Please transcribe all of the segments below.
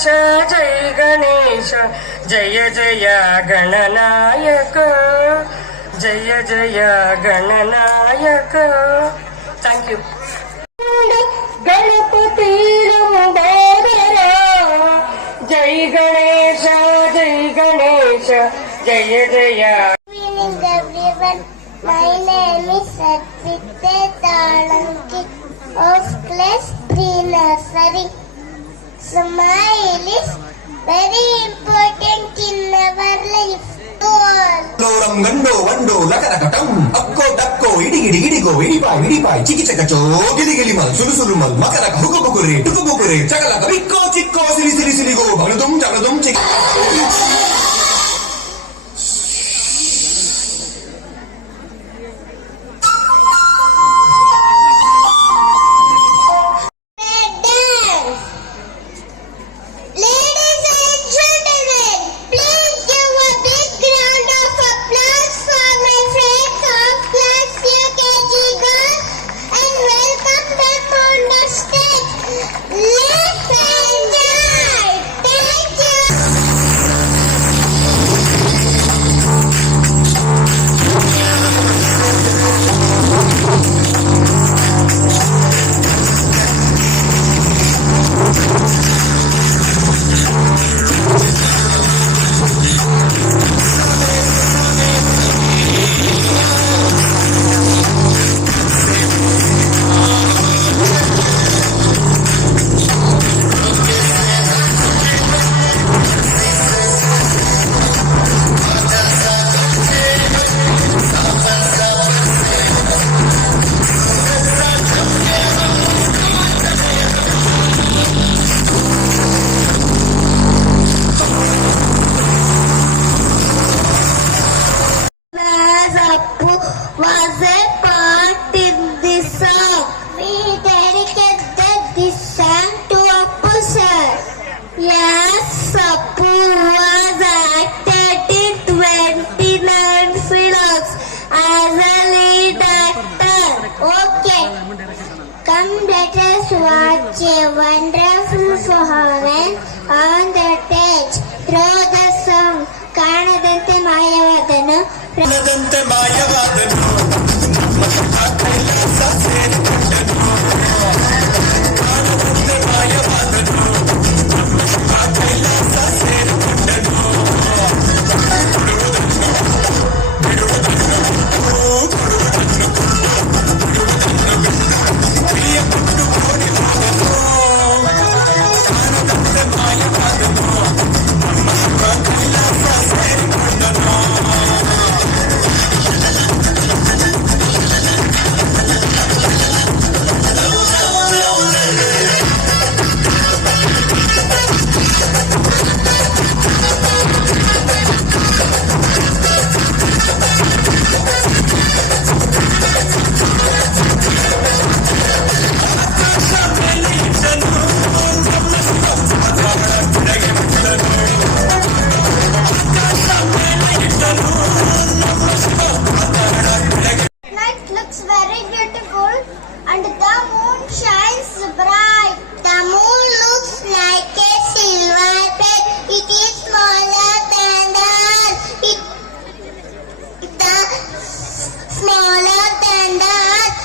ಗಣೇಶ ಜೈ ಗಣೇಶ ಜಯ ಜಯ ಗಣನಾಯಕ ಜಯ ಜಯ ಗಣನಾಯಕ. Thank you. ಗಣಪತಿ ಲಂಬೋದರ ಜೈ ಗಣೇಶ ಜೈ ಗಣೇಶ ಜಯ ಜಯ. My name is Sarvite Talanki of class 3 nursery. Smile is very important in our life. Loram gando wando lakarakatam akko dakko idigidi idigo idipai chiki chakacho gili gili mal sulu sulu mal makaraka hukukukure tukukukure chakalaka bikko chikko sili sili sili go jagadum chik. Was a part in this song. We dedicated this song to Appu sir. Yes, Appu was acted in 29 films as a lead actor. Okay, come let us watch a wonderful performance on the stage through the song. ಕಾಣದಂತೆ ಮಾಯವಾದನು ಕಾಣದಂತೆ ಮಾಯವಾದನು ಕೈಲಾಸ ಸೇರಿಕೊಂಡನು ಕಾಣದಂತೆ ಮಾಯವಾದನು ಕೈಲಾಸ ಸೇರಿಕೊಂಡನು ಪ್ರಿಯಪಟ್ಟು ಓಡಿ ಹೋದನು ಕಾಣದಂತೆ ಮಾಯವಾದನು Kailasa ಸೇರಿಕೊಂಡನು. Looks very beautiful and the moon shines bright. The moon looks like a silver pen. It is smaller than the earth. Smaller than the earth.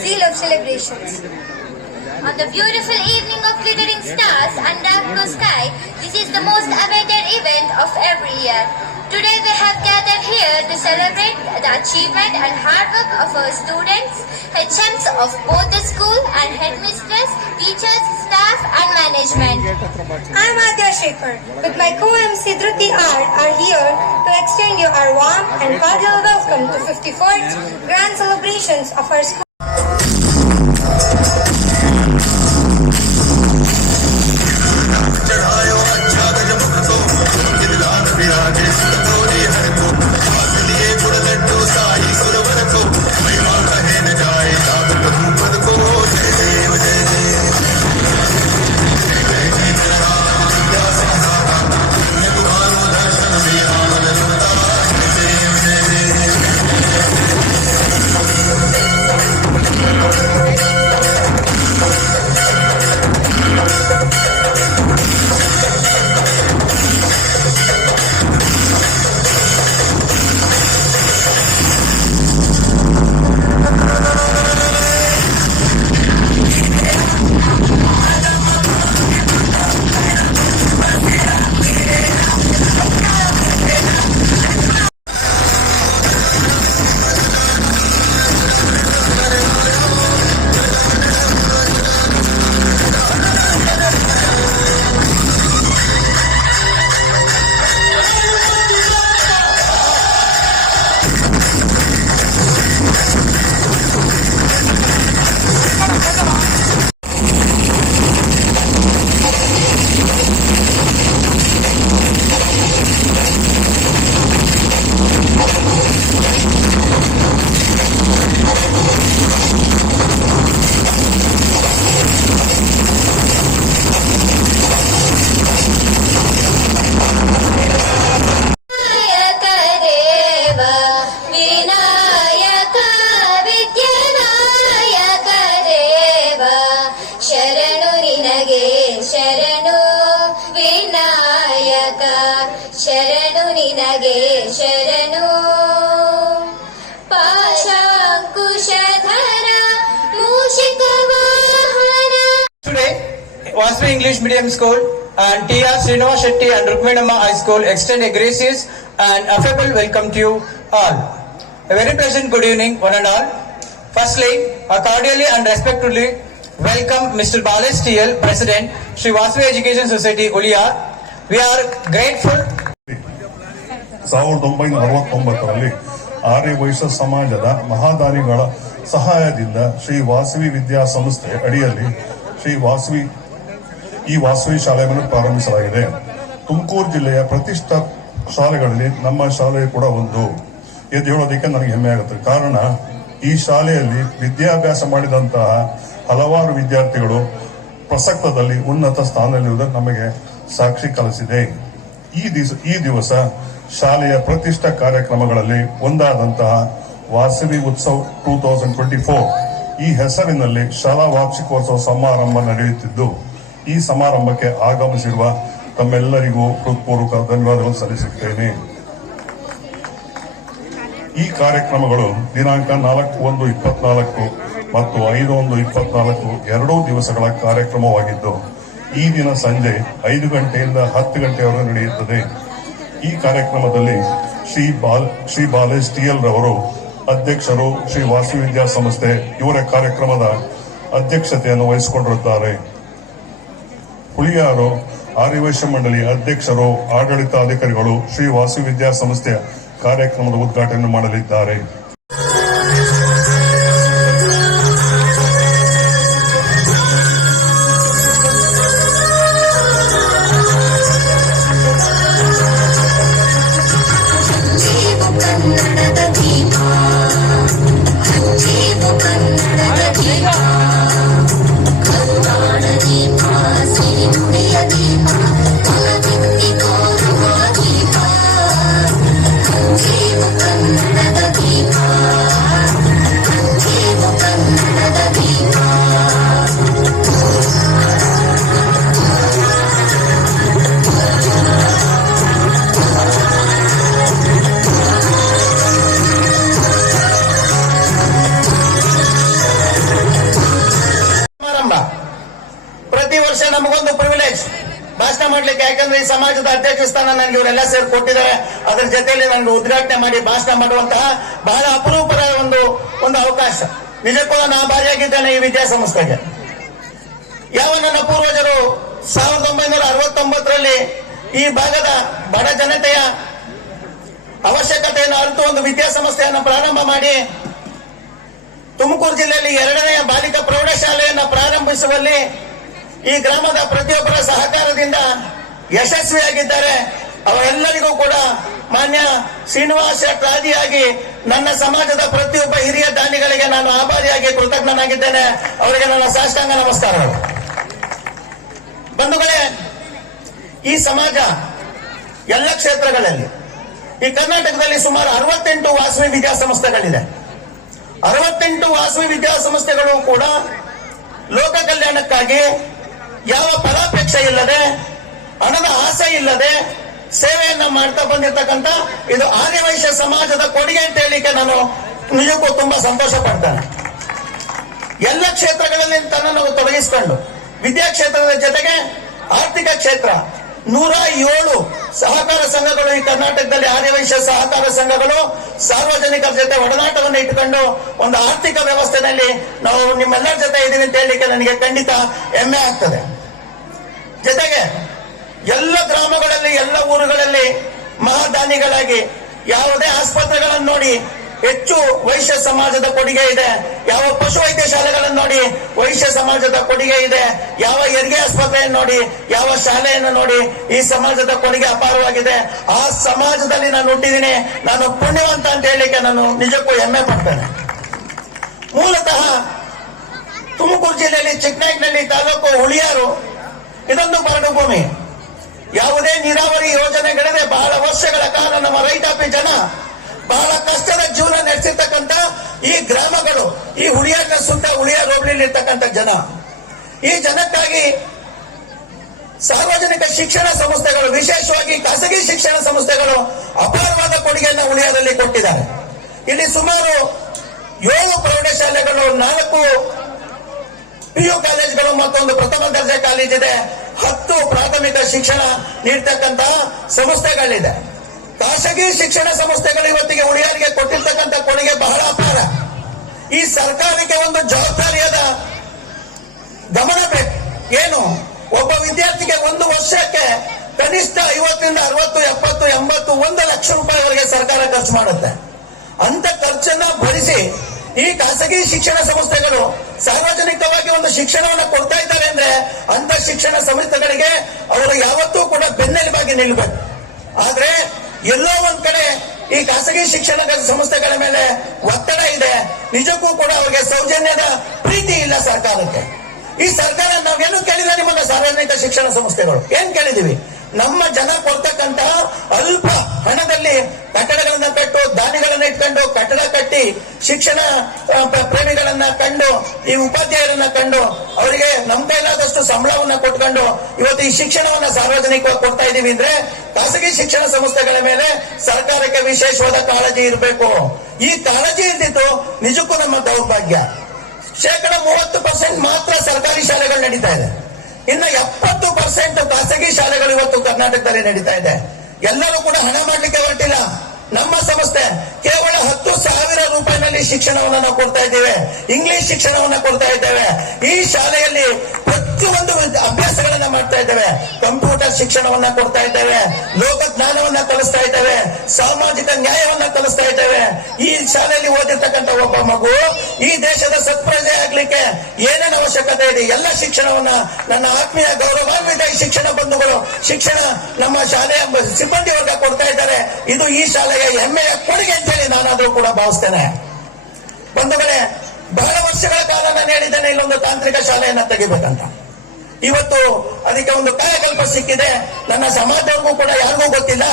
zeal of celebrations. On the beautiful evening of glittering stars and dark blue sky, this is the most awaited event of every year. Today we have gathered here to celebrate the achievement and hard work of our students, HMs of both the school and headmistress, teachers, staff and management. I am Adya Shekhar with my co-MC Dhruti R are here to extend you our warm and cordial welcome to 54th grand celebrations of our school. ಶರಣು ನಿನಗೆ ಶರಣು ಪಾಶಾಂಕುಶಧರ ಮೂಷಿಕ ವಾಹನ. Today, Vasvi English Medium School and T.R. Srinivas Shetty and Rukminamma High School extend a gracious and affable welcome to you all. A very pleasant good evening, one and all. Firstly, I cordially and respectfully welcome Mr. Balesh TL, President, Sri Vasvi Education Society, Uliyar. We are grateful. 1969ರಲ್ಲಿ ಆರ್ಯ ವೈಶ್ಯ ಸಮಾಜದ ಮಹಾದಾನಿಗಳ ಸಹಾಯದಿಂದ ಶ್ರೀ ವಾಸವಿ ವಿದ್ಯಾಸಂಸ್ಥೆ ಅಡಿಯಲ್ಲಿ ಈ ವಾಸವಿ ಶಾಲೆಯನ್ನು ಪ್ರಾರಂಭಿಸಲಾಗಿದೆ. ತುಮಕೂರು ಜಿಲ್ಲೆಯ ಪ್ರತಿಷ್ಠಿತ ಶಾಲೆಗಳಲ್ಲಿ ನಮ್ಮ ಶಾಲೆ ಕೂಡ ಒಂದು ಎಂದು ಹೇಳೋದಕ್ಕೆ ನನಗೆ ಹೆಮ್ಮೆ ಆಗುತ್ತೆ. ಕಾರಣ ಈ ಶಾಲೆಯಲ್ಲಿ ವಿದ್ಯಾಭ್ಯಾಸ ಮಾಡಿದಂತಹ ಹಲವಾರು ವಿದ್ಯಾರ್ಥಿಗಳು ಪ್ರಸಕ್ತದಲ್ಲಿ ಉನ್ನತ ಸ್ಥಾನದಲ್ಲಿರುವುದನ್ನು ನಮಗೆ ಸಾಕ್ಷಿ ಕಲಿಸಿದೆ. ಈ ದಿವಸ ಶಾಲೆಯ ಪ್ರತಿಷ್ಠಾ ಕಾರ್ಯಕ್ರಮಗಳಲ್ಲಿ ಒಂದಾದಂತಹ ವಾಸವಿ ಉತ್ಸವ್ 2024 ಈ ಹೆಸರಿನಲ್ಲಿ ಶಾಲಾ ವಾರ್ಷಿಕೋತ್ಸವ ಸಮಾರಂಭ ನಡೆಯುತ್ತಿದ್ದು, ಈ ಸಮಾರಂಭಕ್ಕೆ ಆಗಮಿಸಿರುವ ತಮ್ಮೆಲ್ಲರಿಗೂ ಹೃತ್ಪೂರ್ವಕ ಧನ್ಯವಾದಗಳು ಸಲ್ಲಿಸುತ್ತೇನೆ. ಈ ಕಾರ್ಯಕ್ರಮಗಳು ದಿನಾಂಕ 4/1/24 ಮತ್ತು 5/1/24 ಎರಡೂ ದಿವಸಗಳ ಕಾರ್ಯಕ್ರಮವಾಗಿದ್ದು, ಈ ದಿನ ಸಂಜೆ 5 ಗಂಟೆಯಿಂದ 10 ಗಂಟೆಯವರೆಗೆ ನಡೆಯುತ್ತದೆ. ಈ ಕಾರ್ಯಕ್ರಮದಲ್ಲಿ ಶ್ರೀ ಬಾಲೇಶ್ ಟಿಎಲ್ ರವರು ಅಧ್ಯಕ್ಷರು, ಶ್ರೀ ವಾಸವಿ ವಿದ್ಯಾಸಂಸ್ಥೆ ಇವರ ಕಾರ್ಯಕ್ರಮದ ಅಧ್ಯಕ್ಷತೆಯನ್ನು ವಹಿಸಿಕೊಂಡಿರುತ್ತಾರೆ. ಹುಳಿಯಾರು ಆರ್ಯವೈಶ್ಯ ಮಂಡಳಿ ಅಧ್ಯಕ್ಷರು, ಆಡಳಿತಾಧಿಕಾರಿಗಳು ಶ್ರೀ ವಾಸವಿ ವಿದ್ಯಾಸಂಸ್ಥೆಯ ಕಾರ್ಯಕ್ರಮದ ಉದ್ಘಾಟನೆ ಮಾಡಲಿದ್ದಾರೆ. ಕನ್ನಡದ ದೀಪ ನಮಗೊಂದು ಪ್ರಿವಿಲೇಜ್ ಭಾಷಣ ಮಾಡ್ಲಿಕ್ಕೆ. ಯಾಕಂದ್ರೆ ಈ ಸಮಾಜದ ಅಧ್ಯಕ್ಷ ಸ್ಥಾನ ನನಗೆ ಇವರೆಲ್ಲ ಸೇರಿ ಕೊಟ್ಟಿದ್ದಾರೆ. ಅದರ ಜೊತೆಯಲ್ಲಿ ನನಗೆ ಉದ್ಘಾಟನೆ ಮಾಡಿ ಭಾಷಣ ಮಾಡುವಂತಹ ಬಹಳ ಅಪರೂಪದ ಒಂದು ಅವಕಾಶ. ನಿಜಕ್ಕೂ ನಾ ಭಾರಿಯಾಗಿದ್ದೇನೆ ಈ ವಿದ್ಯಾಸಂಸ್ಥೆಗೆ. ಯಾವ ನನ್ನ ಪೂರ್ವಜರು 1969ರಲ್ಲಿ ಈ ಭಾಗದ ಬಡ ಜನತೆಯ ಅವಶ್ಯಕತೆಯನ್ನು ಅರಿತು ಒಂದು ವಿದ್ಯಾಸಂಸ್ಥೆಯನ್ನು ಪ್ರಾರಂಭ ಮಾಡಿ ತುಮಕೂರು ಜಿಲ್ಲೆಯಲ್ಲಿ 2ನೇ ಬಾಲಿಕಾ ಪ್ರೌಢಶಾಲೆಯನ್ನು ಪ್ರಾರಂಭಿಸುವಲ್ಲಿ ಈ ಗ್ರಾಮದ ಪ್ರತಿಯೊಬ್ಬರ ಸಹಕಾರದಿಂದ ಯಶಸ್ವಿಯಾಗಿದ್ದಾರೆ. ಅವರೆಲ್ಲರಿಗೂ ಕೂಡ ಮಾನ್ಯ ಶ್ರೀನಿವಾಸ ಆದಿಯಾಗಿ ನನ್ನ ಸಮಾಜದ ಪ್ರತಿಯೊಬ್ಬ ಹಿರಿಯ ದಾನಿಗಳಿಗೆ ನಾನು ಆಭಾರಿಯಾಗಿ ಕೃತಜ್ಞನಾಗಿದ್ದೇನೆ. ಅವರಿಗೆ ನನ್ನ ಸಾಷ್ಟಾಂಗ ನಮಸ್ಕಾರಗಳು. ಬಂಧುಗಳೇ, ಈ ಸಮಾಜ ಎಲ್ಲ ಕ್ಷೇತ್ರಗಳಲ್ಲಿ ಈ ಕರ್ನಾಟಕದಲ್ಲಿ ಸುಮಾರು 68 ವಾಸವಿ ವಿದ್ಯಾಸಂಸ್ಥೆಗಳಿದೆ. 68 ವಾಸವಿ ವಿದ್ಯಾಸಂಸ್ಥೆಗಳು ಕೂಡ ಲೋಕ ಕಲ್ಯಾಣಕ್ಕಾಗಿ ಯಾವ ಫಲಾಪೇಕ್ಷೆ ಇಲ್ಲದೆ, ಹಣದ ಆಸೆ ಇಲ್ಲದೆ ಸೇವೆಯನ್ನ ಮಾಡ್ತಾ ಬಂದಿರತಕ್ಕಂತ ಇದು ಆರ್ಯವೈಶ್ಯ ಸಮಾಜದ ಕೊಡುಗೆ ಅಂತ ಹೇಳಿಕೆ ನಾನು ನಿಜಕ್ಕೂ ತುಂಬಾ ಸಂತೋಷ ಪಡ್ತೇನೆ. ಎಲ್ಲ ಕ್ಷೇತ್ರಗಳಲ್ಲಿ ತನ್ನನ್ನು ತೊಡಗಿಸಿಕೊಂಡು ವಿದ್ಯಾ ಕ್ಷೇತ್ರದ ಜೊತೆಗೆ ಆರ್ಥಿಕ ಕ್ಷೇತ್ರ 107 ಸಹಕಾರ ಸಂಘಗಳು ಈ ಕರ್ನಾಟಕದಲ್ಲಿ ಆರ್ಯವೈಶ್ಯ ಸಹಕಾರ ಸಂಘಗಳು ಸಾರ್ವಜನಿಕರ ಜೊತೆ ಒಡನಾಟವನ್ನು ಇಟ್ಟುಕೊಂಡು ಒಂದು ಆರ್ಥಿಕ ವ್ಯವಸ್ಥೆಯಲ್ಲಿ ನಾವು ನಿಮ್ಮೆಲ್ಲರ ಜೊತೆ ಇದೀವಿ ಅಂತ ಹೇಳಲಿಕ್ಕೆ ನನಗೆ ಖಂಡಿತ ಹೆಮ್ಮೆ ಆಗ್ತದೆ. ಜೊತೆಗೆ ಎಲ್ಲ ಗ್ರಾಮಗಳಲ್ಲಿ ಎಲ್ಲ ಊರುಗಳಲ್ಲಿ ಮಹಾದಾನಿಗಳಾಗಿ ಯಾವುದೇ ಆಸ್ಪತ್ರೆಗಳನ್ನು ನೋಡಿ ಹೆಚ್ಚು ವೈಶ್ಯ ಸಮಾಜದ ಕೊಡುಗೆ ಇದೆ. ಯಾವ ಪಶು ವೈದ್ಯ ಶಾಲೆಗಳನ್ನು ನೋಡಿ ವೈಶ್ಯ ಸಮಾಜದ ಕೊಡುಗೆ ಇದೆ. ಯಾವ ಹೆರಿಗೆ ಆಸ್ಪತ್ರೆಯನ್ನು ನೋಡಿ, ಯಾವ ಶಾಲೆಯನ್ನು ನೋಡಿ ಈ ಸಮಾಜದ ಕೊಡುಗೆ ಅಪಾರವಾಗಿದೆ. ಆ ಸಮಾಜದಲ್ಲಿ ನಾನು ಹುಟ್ಟಿದ್ದೀನಿ. ನಾನು ಪುಣ್ಯವಂತ ಅಂತ ಹೇಳಲಿಕ್ಕೆ ನಾನು ನಿಜಕ್ಕೂ ಹೆಮ್ಮೆ ಪಡ್ತೇನೆ. ಮೂಲತಃ ತುಮಕೂರು ಜಿಲ್ಲೆಯಲ್ಲಿ ಚಿಕ್ಕನಾಯಕನಹಳ್ಳಿ ತಾಲೂಕು ಹುಳಿಯಾರು ಇದೊಂದು ಬರಡು ಭೂಮಿ. ಯಾವುದೇ ನೀರಾವರಿ ಯೋಜನೆಗಳಿದೆ. ಬಹಳ ವರ್ಷಗಳ ಕಾಲ ನಮ್ಮ ರೈತಾಪಿ ಜನ ಬಹಳ ಕಷ್ಟದ ಜೀವನ ನಡೆಸಿರ್ತಕ್ಕಂಥ ಈ ಗ್ರಾಮಗಳು, ಈ ಹುಳಿಯಾರಿನ ಸುತ್ತ ಹುಳಿಯಾರ್ ಹೋಬಳಿಯಲ್ಲಿ ಇರ್ತಕ್ಕಂಥ ಜನ, ಈ ಜನಕ್ಕಾಗಿ ಸಾರ್ವಜನಿಕ ಶಿಕ್ಷಣ ಸಂಸ್ಥೆಗಳು, ವಿಶೇಷವಾಗಿ ಖಾಸಗಿ ಶಿಕ್ಷಣ ಸಂಸ್ಥೆಗಳು ಅಪಾರವಾದ ಕೊಡುಗೆಯನ್ನು ಹುಳಿಯಾರಲ್ಲಿ ಕೊಟ್ಟಿದ್ದಾರೆ. ಇಲ್ಲಿ ಸುಮಾರು 7 ಪ್ರೌಢಶಾಲೆಗಳು, 4 PU ಕಾಲೇಜುಗಳು ಮತ್ತೊಂದು ಪ್ರಥಮ ದರ್ಜೆ ಕಾಲೇಜ್ ಇದೆ. 10 ಪ್ರಾಥಮಿಕ ಶಿಕ್ಷಣ ನೀಡ್ತಕ್ಕಂತಹ ಸಂಸ್ಥೆಗಳಿದೆ. ಖಾಸಗಿ ಶಿಕ್ಷಣ ಸಂಸ್ಥೆಗಳು ಇವತ್ತಿಗೆ ಹುಳಿಯಾರಿಗೆ ಕೊಟ್ಟಿರ್ತಕ್ಕಂಥ ಕೊಡುಗೆ ಬಹಳ ಅಪಾರ. ಈ ಸರ್ಕಾರಕ್ಕೆ ಒಂದು ಜವಾಬ್ದಾರಿಯಾದ ಗಮನ ಬೇಕು. ಏನು, ಒಬ್ಬ ವಿದ್ಯಾರ್ಥಿಗೆ ಒಂದು ವರ್ಷಕ್ಕೆ ಕನಿಷ್ಠ 50ರಿಂದ 60, 70, 80, 1 ಲಕ್ಷ ರೂಪಾಯಿವರೆಗೆ ಸರ್ಕಾರ ಖರ್ಚು ಮಾಡುತ್ತೆ. ಅಂತ ಖರ್ಚನ್ನ ಭರಿಸಿ ಈ ಖಾಸಗಿ ಶಿಕ್ಷಣ ಸಂಸ್ಥೆಗಳು ಸಾರ್ವಜನಿಕವಾಗಿ ಒಂದು ಶಿಕ್ಷಣವನ್ನು ಕೊಡ್ತಾ ಇದ್ದಾರೆ ಅಂದ್ರೆ ಅಂತ ಶಿಕ್ಷಣ ಸಂಸ್ಥೆಗಳಿಗೆ ಅವರು ಯಾವತ್ತೂ ಕೂಡ ಬೆನ್ನೆಲುಬಾಗಿ ನಿಲ್ಲಬೇಕು. ಆದ್ರೆ ಎಲ್ಲೋ ಒಂದ್ ಕಡೆ ಈ ಖಾಸಗಿ ಶಿಕ್ಷಣ ಸಂಸ್ಥೆಗಳ ಮೇಲೆ ಒತ್ತಡ ಇದೆ. ನಿಜಕ್ಕೂ ಕೂಡ ಅವರಿಗೆ ಸೌಜನ್ಯದ ಪ್ರೀತಿ ಇಲ್ಲ ಸರ್ಕಾರಕ್ಕೆ. ಈ ಸರ್ಕಾರ ನಾವೇನು ಕೇಳಿಲ್ಲ ನಿಮ್ಮನ್ನ ಸಾರ್ವಜನಿಕ ಶಿಕ್ಷಣ ಸಂಸ್ಥೆಗಳು ಏನ್ ಕೇಳಿದೀವಿ? ನಮ್ಮ ಜನ ಕೊಡ್ತಕ್ಕಂತಹ ಅಲ್ಪ ಹಣದಲ್ಲಿ ಕಟ್ಟಡಗಳನ್ನ ಕಟ್ಟು, ದಾನಿಗಳನ್ನ ಇಟ್ಕೊಂಡು ಕಟ್ಟಡ ಕಟ್ಟಿ, ಶಿಕ್ಷಣ ಪ್ರೇಮಿಗಳನ್ನ ಕಂಡು, ಈ ಉಪಾಧ್ಯಾಯರನ್ನ ಕಂಡು ಅವರಿಗೆ ನಮ್ಮ ಕೈಲಾದಷ್ಟು ಸಂಬಳವನ್ನ ಕೊಟ್ಕೊಂಡು ಇವತ್ತು ಈ ಶಿಕ್ಷಣವನ್ನ ಸಾರ್ವಜನಿಕವಾಗಿ ಕೊಡ್ತಾ ಇದೀವಿ ಅಂದ್ರೆ ಖಾಸಗಿ ಶಿಕ್ಷಣ ಸಂಸ್ಥೆಗಳ ಮೇಲೆ ಸರ್ಕಾರಕ್ಕೆ ವಿಶೇಷವಾದ ಕಾಳಜಿ ಇರಬೇಕು. ಈ ಕಾಳಜಿ ಇದ್ದಿದ್ದು ನಿಜಕ್ಕೂ ನಮ್ಮ ದೌರ್ಭಾಗ್ಯ. 30% ಮಾತ್ರ ಸರ್ಕಾರಿ ಶಾಲೆಗಳು ನಡೀತಾ ಇದೆ. ಇನ್ನು 70% ಖಾಸಗಿ ಶಾಲೆಗಳು ಇವತ್ತು ಕರ್ನಾಟಕದಲ್ಲಿ ನಡೀತಾ ಇದೆ. ಎಲ್ಲರೂ ಕೂಡ ಹಣ ಮಾಡ್ಲಿಕ್ಕೆ ಹೊರಟಿಲ್ಲ. ನಮ್ಮ ಸಂಸ್ಥೆ ಕೇವಲ 10,000 ರೂಪಾಯಿನಲ್ಲಿ ಶಿಕ್ಷಣವನ್ನು ನಾವು ಕೊಡ್ತಾ ಇದ್ದೇವೆ. ಇಂಗ್ಲಿಷ್ ಶಿಕ್ಷಣವನ್ನು ಕೊಡ್ತಾ ಇದ್ದೇವೆ. ಈ ಶಾಲೆಯಲ್ಲಿ ಪ್ರತಿಯೊಂದು ಅಭ್ಯಾಸಗಳನ್ನ ಮಾಡ್ತಾ ಇದ್ದೇವೆ. ಕಂಪ್ಯೂಟರ್ ಶಿಕ್ಷಣವನ್ನ ಕೊಡ್ತಾ ಇದ್ದೇವೆ. ಲೋಕ ಜ್ಞಾನವನ್ನ ಕಲಿಸ್ತಾ ಇದ್ದೇವೆ. ಸಾಮಾಜಿಕ ನ್ಯಾಯವನ್ನ ಕಲಿಸ್ತಾ ಇದ್ದೇವೆ. ಈ ಶಾಲೆಯಲ್ಲಿ ಓದಿರ್ತಕ್ಕಂಥ ಒಬ್ಬ ಮಗು ಈ ದೇಶದ ಸತ್ಪ್ರಜೆ ಆಗ್ಲಿಕ್ಕೆ ಏನೇನು ಅವಶ್ಯಕತೆ ಇದೆ ಎಲ್ಲ ಶಿಕ್ಷಣವನ್ನ ನನ್ನ ಆತ್ಮೀಯ ಗೌರವಾನ್ವಿತ ಈ ಶಿಕ್ಷಣ ಬಂಧುಗಳು, ಶಿಕ್ಷಣ ನಮ್ಮ ಶಾಲೆಯ ಸಿಬ್ಬಂದಿ ವರ್ಗ ಕೊಡ್ತಾ ಇದ್ದಾರೆ. ಇದು ಈ ಶಾಲೆಯ ಹೆಮ್ಮೆಯ ಕೊಡುಗೆ ಅಂತ ಹೇಳಿ ನಾನಾದ್ರೂ ಕೂಡ ಭಾವಿಸ್ತೇನೆ. ಬಂಧುಗಳೇ, ಬಹಳ ವರ್ಷಗಳ ಕಾಲ ನಾನು ಹೇಳಿದ್ದೇನೆ ಇಲ್ಲೊಂದು ತಾಂತ್ರಿಕ ಶಾಲೆಯನ್ನ ತೆಗಿಬೇಕಂತ. ಇವತ್ತು ಅದಕ್ಕೆ ಒಂದು ಕಾಯಕಲ್ಪ ಸಿಕ್ಕಿದೆ. ನನ್ನ ಸಮಾಜಕ್ಕೂ ಕೂಡ ಯಾರಿಗೂ ಗೊತ್ತಿಲ್ಲ.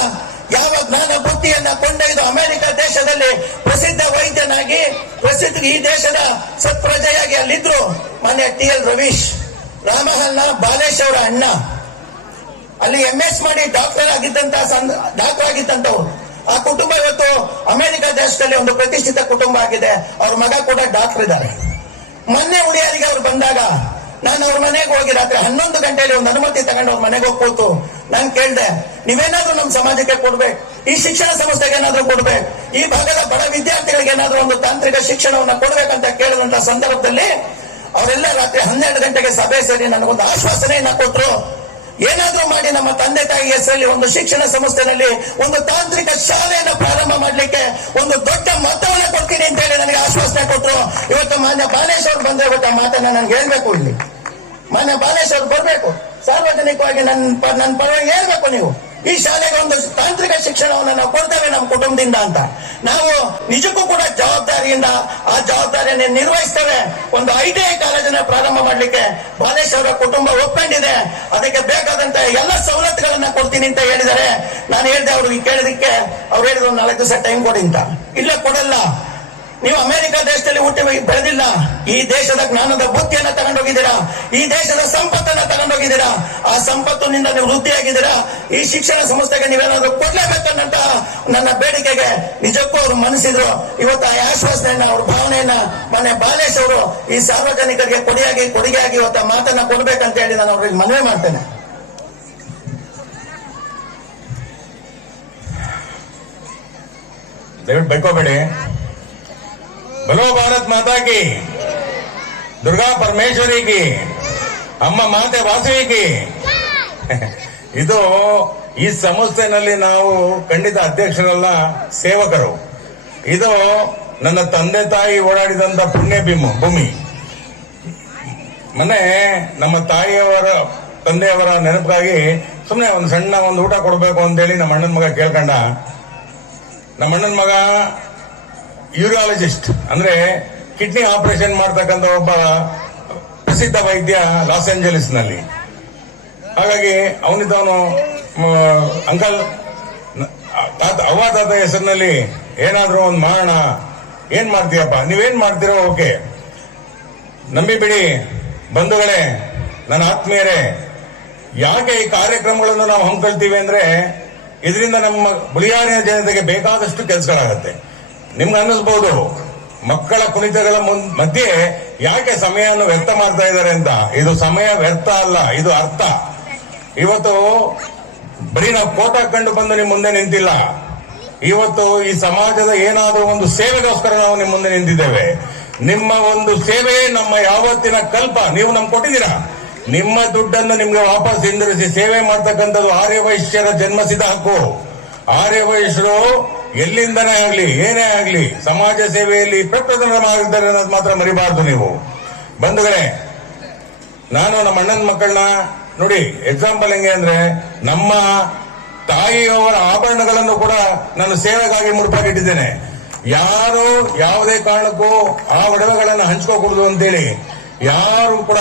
ಯಾವ ಜ್ಞಾನ ಬುದ್ಧಿಯನ್ನ ಕೊಂಡೊಯ್ದು ಅಮೆರಿಕ ದೇಶದಲ್ಲಿ ಪ್ರಸಿದ್ಧ ವೈದ್ಯನಾಗಿ ಈ ದೇಶದ ಸತ್ಪ್ರಜೆಯಾಗಿ ಅಲ್ಲಿದ್ರು ಮಾನ್ಯ TL ರವೀಶ್, ರಾಮಹಲ್ನ ಬಾಲೇಶ್ ಅವರ ಅಣ್ಣ. ಅಲ್ಲಿ MS ಮಾಡಿ ಡಾಕ್ಟರ್ ಆಗಿದ್ದಂತವ್ರು. ಆ ಕುಟುಂಬ ಇವತ್ತು ಅಮೆರಿಕ ದೇಶದಲ್ಲಿ ಒಂದು ಪ್ರತಿಷ್ಠಿತ ಕುಟುಂಬ ಆಗಿದೆ. ಅವ್ರ ಮಗ ಕೂಡ ಡಾಕ್ಟರ್ ಇದ್ದಾರೆ. ಮೊನ್ನೆ ಹುಳಿಯಾರಿಗೆ ಅವ್ರು ಬಂದಾಗ ನಾನು ಅವ್ರ ಮನೆಗೆ ಹೋಗಿ ರಾತ್ರಿ 11 ಗಂಟೆಯಲ್ಲಿ ಒಂದು ಅನುಮತಿ ತಗೊಂಡು ಅವ್ರ ಮನೆಗೆ ಹೋಗಿ ಕೂತು ನಾನು ಕೇಳಿದೆ, ನೀವೇನಾದ್ರೂ ನಮ್ಮ ಸಮಾಜಕ್ಕೆ ಕೊಡ್ಬೇಕು, ಈ ಶಿಕ್ಷಣ ಸಂಸ್ಥೆಗೆ ಏನಾದ್ರೂ ಕೊಡ್ಬೇಕು, ಈ ಭಾಗದ ಬಡ ವಿದ್ಯಾರ್ಥಿಗಳಿಗೆ ಏನಾದ್ರೂ ಒಂದು ತಾಂತ್ರಿಕ ಶಿಕ್ಷಣವನ್ನ ಕೊಡ್ಬೇಕಂತ ಕೇಳಿದಂತ ಸಂದರ್ಭದಲ್ಲಿ ಅವರೆಲ್ಲ ರಾತ್ರಿ 12 ಗಂಟೆಗೆ ಸಭೆ ಸೇರಿ ನನಗೊಂದು ಆಶ್ವಾಸನೆಯನ್ನ ಕೊಟ್ಟರು. ಏನಾದ್ರೂ ಮಾಡಿ ನಮ್ಮ ತಂದೆ ತಾಯಿ ಹೆಸರಲ್ಲಿ ಒಂದು ಶಿಕ್ಷಣ ಸಂಸ್ಥೆನಲ್ಲಿ ಒಂದು ತಾಂತ್ರಿಕ ಶಾಲೆಯನ್ನು ಪ್ರಾರಂಭ ಮಾಡ್ಲಿಕ್ಕೆ ಒಂದು ದೊಡ್ಡ ಮೊತ್ತವನ್ನ ಕೊಡ್ತೀನಿ ಅಂತ ಹೇಳಿ ನನಗೆ ಆಶ್ವಾಸನೆ ಕೊಟ್ಟರು. ಇವತ್ತು ಮಾನ್ಯ ಬಾಲೇಶ್ ಅವ್ರು ಬಂದ್ರೆ ಇವತ್ತು ಆ ಮಾತನ್ನ ನನ್ಗೆ ಹೇಳ್ಬೇಕು. ಇಲ್ಲಿ ಮಾನ್ಯ ಬಾಲೇಶ್ ಅವ್ರು ಬರ್ಬೇಕು, ಸಾರ್ವಜನಿಕವಾಗಿ ನನ್ನ ಪರವಾಗಿ ಹೇಳ್ಬೇಕು, ನೀವು ಈ ಶಾಲೆಗೆ ಒಂದು ತಾಂತ್ರಿಕ ಶಿಕ್ಷಣವನ್ನು ನಾವು ಕೊಡ್ತೇವೆ ನಮ್ಮ ಕುಟುಂಬದಿಂದ ಅಂತ. ನಾವು ನಿಜಕ್ಕೂ ಕೂಡ ಜವಾಬ್ದಾರಿಯಿಂದ ಆ ಜವಾಬ್ದಾರಿಯನ್ನು ನಿರ್ವಹಿಸ್ತೇವೆ. ಒಂದು ITI ಕಾಲೇಜನ್ನ ಪ್ರಾರಂಭ ಮಾಡ್ಲಿಕ್ಕೆ ಬಾಲೇಶ್ ಅವರ ಕುಟುಂಬ ಒಪ್ಕೊಂಡಿದೆ. ಅದಕ್ಕೆ ಬೇಕಾದಂತ ಎಲ್ಲ ಸವಲತ್ತುಗಳನ್ನ ಕೊಡ್ತೀನಿ ಅಂತ ಹೇಳಿದ್ದಾರೆ. ನಾನು ಹೇಳಿದೆ ಅವ್ರಿಗೆ ಕೇಳಿದಕ್ಕೆ ಅವ್ರು ಹೇಳಿದ್ರು 4 ದಿವಸ ಟೈಮ್ ಕೊಡಿ ಅಂತ. ಇಲ್ಲ, ಕೊಡಲ್ಲ. ನೀವು ಅಮೆರಿಕ ದೇಶದಲ್ಲಿ ಹುಟ್ಟಿ ಬೆಳೆದಿಲ್ಲ, ಈ ದೇಶದ ಜ್ಞಾನದ ಬುದ್ಧಿಯನ್ನ ತಗೊಂಡೋಗಿದ್ದೀರಾ, ಈ ದೇಶದ ಸಂಪತ್ತನ್ನ ತಗೊಂಡೋಗಿದ್ದೀರಾ, ಆ ಸಂಪತ್ತಿನಿಂದ ನೀವು ವೃದ್ಧಿಯಾಗಿದ್ದೀರಾ. ಈ ಶಿಕ್ಷಣ ಸಂಸ್ಥೆಗೆ ನೀವೇನಾದ್ರೂ ಕೊಡ್ಲೇಬೇಕನ್ನಂತ ನನ್ನ ಬೇಡಿಕೆಗೆ ನಿಜಕ್ಕೂ ಅವರು ಮನಸ್ಸಿದ್ರು. ಇವತ್ತು ಆ ಆಶ್ವಾಸನೆಯನ್ನ, ಅವ್ರ ಭಾವನೆಯನ್ನ ಮೊನ್ನೆ ಬಾಲೇಶ್ ಅವರು ಈ ಸಾರ್ವಜನಿಕರಿಗೆ ಕೊಡುಗೆಯಾಗಿ ಇವತ್ತು ಆ ಮಾತನ್ನ ಕೊಡ್ಬೇಕಂತ ಹೇಳಿ ನಾನು ಅವ್ರಿಗೆ ಮನವಿ ಮಾಡ್ತೇನೆ. ದಯವಿಟ್ಟು ಬೈಕೋಬೇಡಿ. ಬಲೋ ಭಾರತ್ ಮಾತಾ ಕಿ, ದುರ್ಗಾ ಪರಮೇಶ್ವರಿ ಕಿ, ಅಮ್ಮ ಮಾತೆ ವಾಸವಿ ಕಿ. ಇದು ಈ ಸಂಸ್ಥೆನಲ್ಲಿ ನಾವು ಖಂಡಿತ ಅಧ್ಯಕ್ಷರಲ್ಲ, ಸೇವಕರು. ಇದು ನನ್ನ ತಂದೆ ತಾಯಿ ಓಡಾಡಿದಂತ ಪುಣ್ಯ ಭೂಮಿ. ಮೊನ್ನೆ ನಮ್ಮ ತಾಯಿಯವರ ತಂದೆಯವರ ನೆನಪಿಗಾಗಿ ಸುಮ್ಮನೆ ಒಂದು ಸಣ್ಣ ಒಂದು ಊಟ ಕೊಡಬೇಕು ಅಂತೇಳಿ ನಮ್ಮ ಅಣ್ಣನ ಮಗ ಕೇಳ್ಕೊಂಡ. ನಮ್ಮ ಅಣ್ಣನ ಮಗ ಯೂರಾಲಜಿಸ್ಟ್, ಅಂದ್ರೆ ಕಿಡ್ನಿ ಆಪರೇಷನ್ ಮಾಡ್ತಕ್ಕಂಥ ಒಬ್ಬ ಪ್ರಸಿದ್ಧ ವೈದ್ಯ ಲಾಸ್ ಏಂಜಲೀಸ್ ನಲ್ಲಿ. ಹಾಗಾಗಿ ಅವನಿದ್ದವನು ಅಂಕಲ್ ಅವ್ವ ತಾತ ಹೆಸರಿನಲ್ಲಿ ಏನಾದ್ರೂ ಒಂದು ಮಾಡೋಣ, ಏನ್ ಮಾಡ್ತೀಯಪ್ಪ, ನೀವೇನ್ ಮಾಡ್ತೀರೋ ಓಕೆ, ನಂಬಿಬಿಡಿ ಬಂಧುಗಳೇ, ನನ್ನ ಆತ್ಮೀಯರೇ. ಯಾಕೆ ಈ ಕಾರ್ಯಕ್ರಮಗಳನ್ನು ನಾವು ಹಮ್ಮಿಕೊಳ್ತೀವಿ ಅಂದ್ರೆ ಇದರಿಂದ ನಮ್ಮ ಬುಳಿಯಾರಿನ ಜನತೆಗೆ ಬೇಕಾದಷ್ಟು ಕೆಲಸಗಳಾಗತ್ತೆ. ನಿಮ್ಗೆ ಅನ್ನಿಸ್ಬಹುದು ಮಕ್ಕಳ ಕುಣಿತಗಳ ಮಧ್ಯೆ ಯಾಕೆ ಸಮಯವನ್ನು ವ್ಯರ್ಥ ಮಾಡ್ತಾ ಇದ್ದಾರೆ ಅಂತ. ಇದು ಸಮಯ ವ್ಯರ್ಥ ಅಲ್ಲ, ಇದು ಅರ್ಥ. ಇವತ್ತು ಬರೀ ನಾವು ಕೋಟ್ ಹಾಕೊಂಡು ಬಂದು ನಿಮ್ ಮುಂದೆ ನಿಂತಿಲ್ಲ. ಇವತ್ತು ಈ ಸಮಾಜದ ಏನಾದ್ರೂ ಒಂದು ಸೇವೆಗೋಸ್ಕರ ನಾವು ನಿಮ್ ಮುಂದೆ ನಿಂತಿದ್ದೇವೆ. ನಿಮ್ಮ ಒಂದು ಸೇವೆ ನಮ್ಮ ಯಾವತ್ತಿನ ಕಲ್ಪ. ನೀವು ನಮ್ಗೆ ಕೊಟ್ಟಿದ್ದೀರಾ, ನಿಮ್ಮ ದುಡ್ಡನ್ನು ನಿಮ್ಗೆ ವಾಪಸ್ ಹಿಂದಿರಿಸಿ ಸೇವೆ ಮಾಡ್ತಕ್ಕಂಥದ್ದು ಆರ್ಯವೈಶ್ಯರ ಜನ್ಮಸಿದ್ಧ ಹಕ್ಕು. ಆರ್ಯವೈಶ್ಯರು ಎಲ್ಲಿಂದನೇ ಆಗ್ಲಿ ಏನೇ ಆಗ್ಲಿ ಸಮಾಜ ಸೇವೆಯಲ್ಲಿ ಪ್ರಪ್ರಥಮ ಮಾಡಿದ್ದಾರೆ ಅನ್ನೋದು ಮಾತ್ರ ಮರಿಬಾರ್ದು ನೀವು ಬಂಧುಗಳೇ. ನಾನು ನಮ್ಮ ಅಣ್ಣನ ಮಕ್ಕಳನ್ನ ನೋಡಿ, ಎಕ್ಸಾಂಪಲ್ ಹೆಂಗೆ ಅಂದ್ರೆ, ನಮ್ಮ ತಾಯಿಯವರ ಆಭರಣಗಳನ್ನು ಕೂಡ ನಾನು ಸೇವೆಗಾಗಿ ಮುಡುಪಾಗಿಟ್ಟಿದ್ದೇನೆ. ಯಾರು ಯಾವುದೇ ಕಾರಣಕ್ಕೂ ಆ ಒಡವೆಗಳನ್ನು ಹಂಚ್ಕೋಕೂಡದು ಅಂತೇಳಿ ಯಾರು ಕೂಡ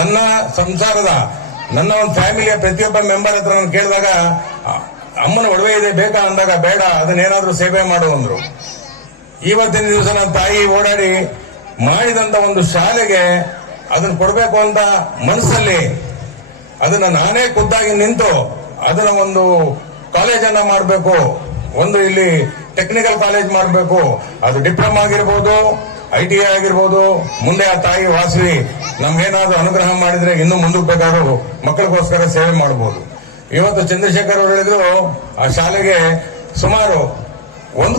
ನನ್ನ ಸಂಸಾರದ ನನ್ನ ಒಂದು ಫ್ಯಾಮಿಲಿಯ ಪ್ರತಿಯೊಬ್ಬ ಮೆಂಬರ್ ಹತ್ರ ನಾನು ಕೇಳಿದಾಗ ಅಮ್ಮನ ಒಡವೆ ಇದೆ ಬೇಕಾ ಅಂದಾಗ ಬೇಡ, ಅದನ್ನೇನಾದ್ರೂ ಸೇವೆ ಮಾಡು ಅಂದ್ರು. ಇವತ್ತಿನ ದಿವಸ ನನ್ನ ತಾಯಿ ಓಡಾಡಿ ಮಾಡಿದಂತ ಒಂದು ಶಾಲೆಗೆ ಅದನ್ನ ಕೊಡ್ಬೇಕು ಅಂತ ಮನಸ್ಸಲ್ಲಿ ಅದನ್ನ ನಾನೇ ಖುದ್ದಾಗಿ ನಿಂತು ಅದನ್ನ ಒಂದು ಕಾಲೇಜನ್ನ ಮಾಡಬೇಕು, ಒಂದು ಇಲ್ಲಿ ಟೆಕ್ನಿಕಲ್ ಕಾಲೇಜ್ ಮಾಡಬೇಕು, ಅದು ಡಿಪ್ಲೊಮಾ ಆಗಿರ್ಬೋದು, ITI ಆಗಿರ್ಬೋದು. ಮುಂದೆ ಆ ತಾಯಿ ವಾಸವಿ ನಮ್ಗೇನಾದ್ರೂ ಅನುಗ್ರಹ ಮಾಡಿದ್ರೆ ಇನ್ನೂ ಮುಂದಕ್ಕೆ ಬೇಕಾದ್ರೂ ಮಕ್ಕಳಿಗೋಸ್ಕರ ಸೇವೆ ಮಾಡಬಹುದು. ಇವತ್ತು ಚಂದ್ರಶೇಖರ್ ಅವರು ಹೇಳಿದ್ರು ಆ ಶಾಲೆಗೆ ಸುಮಾರು 1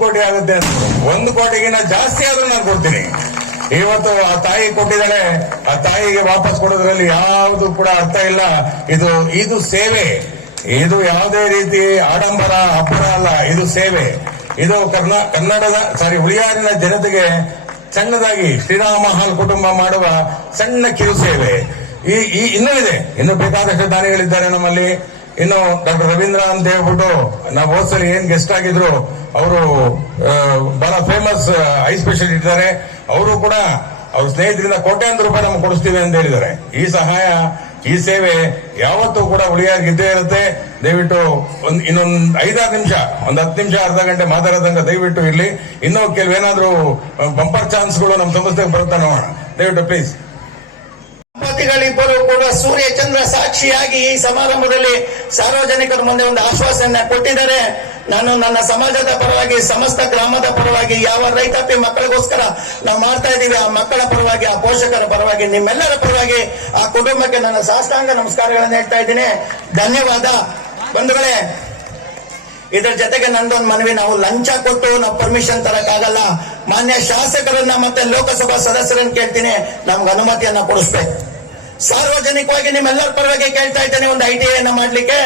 ಕೋಟಿ ಆಗುತ್ತೆ ಅಂತ. 1 ಕೋಟಿಗಿನ ಜಾಸ್ತಿ ಆದ್ರೂ ನಾನು ಕೊಡ್ತೀನಿ. ಇವತ್ತು ಆ ತಾಯಿ ಕೊಟ್ಟಿದ್ದಾಳೆ, ಆ ತಾಯಿಗೆ ವಾಪಸ್ ಕೊಡೋದ್ರಲ್ಲಿ ಯಾವುದು ಕೂಡ ಅರ್ಥ ಇಲ್ಲ. ಇದು ಸೇವೆ, ಇದು ಯಾವುದೇ ರೀತಿ ಆಡಂಬರ ಅಬ್ಬರ ಅಲ್ಲ, ಇದು ಸೇವೆ. ಇದು ಉಳಿಯಾರಿನ ಜನತೆಗೆ ಸಣ್ಣದಾಗಿ ಶ್ರೀರಾಮ ಹಾಲ್ ಕುಟುಂಬ ಮಾಡುವ ಸಣ್ಣ ಕಿರು ಸೇವೆ. ಇನ್ನೂ ಇದೆ, ಇನ್ನು ಬೇಕಾದಷ್ಟು ದಾನಿಗಳಿದ್ದಾರೆ ನಮ್ಮಲ್ಲಿ. ಇನ್ನು ಡಾಕ್ಟರ್ ರವೀಂದ್ರ ಅಂತ ಹೇಳ್ಬಿಟ್ಟು ನಾವು ಹೋದ್ಸಲಿ ಏನ್ ಗೆಸ್ಟ್ ಆಗಿದ್ರು, ಅವರು ಬಹಳ ಫೇಮಸ್ ಐ ಸ್ಪೆಷಲಿಸ್ಟ್ ಇದ್ದಾರೆ. ಅವರು ಕೂಡ ಅವ್ರ ಸ್ನೇಹಿತರಿಂದ ಕೋಟ್ಯಾಂತರ ರೂಪಾಯಿ ನಮ್ಗೆ ಕೊಡಿಸ್ತೀವಿ ಅಂತ ಹೇಳಿದ್ದಾರೆ. ಈ ಸಹಾಯ, ಈ ಸೇವೆ ಯಾವತ್ತೂ ಕೂಡ ಉಳಿಯಾಗಿದ್ದೇ ಇರುತ್ತೆ. ದಯವಿಟ್ಟು ಇನ್ನೊಂದು 5-6 ನಿಮಿಷ, ಒಂದು 10 ನಿಮಿಷ, ಅರ್ಧ ಗಂಟೆ ಮಾತಾಡೋದಂಗ ದಯವಿಟ್ಟು ಇರ್ಲಿ. ಇನ್ನೂ ಕೆಲವೇನಾದ್ರೂ ಬಂಪರ್ ಚಾನ್ಸ್ಗಳು ನಮ್ಮ ಸಂಸ್ಥೆಗೆ ಬರುತ್ತಾ ನೋಡೋಣ. ದಯವಿಟ್ಟು ಪ್ಲೀಸ್. ದಂಪತಿಗಳಿಬ್ಬರು ಕೂಡ ಸೂರ್ಯ ಚಂದ್ರ ಸಾಕ್ಷಿಯಾಗಿ ಈ ಸಮಾರಂಭದಲ್ಲಿ ಸಾರ್ವಜನಿಕರ ಮುಂದೆ ಒಂದು ಆಶ್ವಾಸನೆ ಕೊಟ್ಟಿದ್ದಾರೆ. ನಾನು ನನ್ನ ಸಮಾಜದ ಪರವಾಗಿ, ಸಮಸ್ತ ಗ್ರಾಮದ ಪರವಾಗಿ, ಯಾವ ರೈತಾಪಿ ಮಕ್ಕಳಿಗೋಸ್ಕರ ನಾವು ಮಾಡ್ತಾ ಇದ್ದೀವಿ ಆ ಮಕ್ಕಳ ಪರವಾಗಿ, ಆ ಪೋಷಕರ ಪರವಾಗಿ, ನಿಮ್ಮೆಲ್ಲರ ಪರವಾಗಿ ಆ ಕುಟುಂಬಕ್ಕೆ ನನ್ನ ಸಾಷ್ಟಾಂಗ ನಮಸ್ಕಾರಗಳನ್ನು ಹೇಳ್ತಾ ಇದ್ದೀನಿ. ಧನ್ಯವಾದ ಬಂಧುಗಳೇ. ಇದರ ಜೊತೆಗೆ ನಂದೊಂದು ಮನವಿ, ನಾವು ಲಂಚ ಕೊಟ್ಟು ನಾವು ಪರ್ಮಿಷನ್ ತರಕ್ಕಾಗಲ್ಲ. ಮಾನ್ಯ ಶಾಸಕರನ್ನ ಮತ್ತೆ ಲೋಕಸಭಾ ಸದಸ್ಯರನ್ನ ಕೇಳ್ತೀನಿ, ನಮ್ಗೆ ಅನುಮತಿಯನ್ನ ಕೊಡಿಸ್ಬೇಕು. ಸಾರ್ವಜನಿಕವಾಗಿ ನಿಮ್ಮೆಲ್ಲರ ಪರವಾಗಿ ಕೇಳ್ತಾ ಇದ್ದೇನೆ, ಒಂದು ITA ಮಾಡ್ಲಿಕ್ಕೆ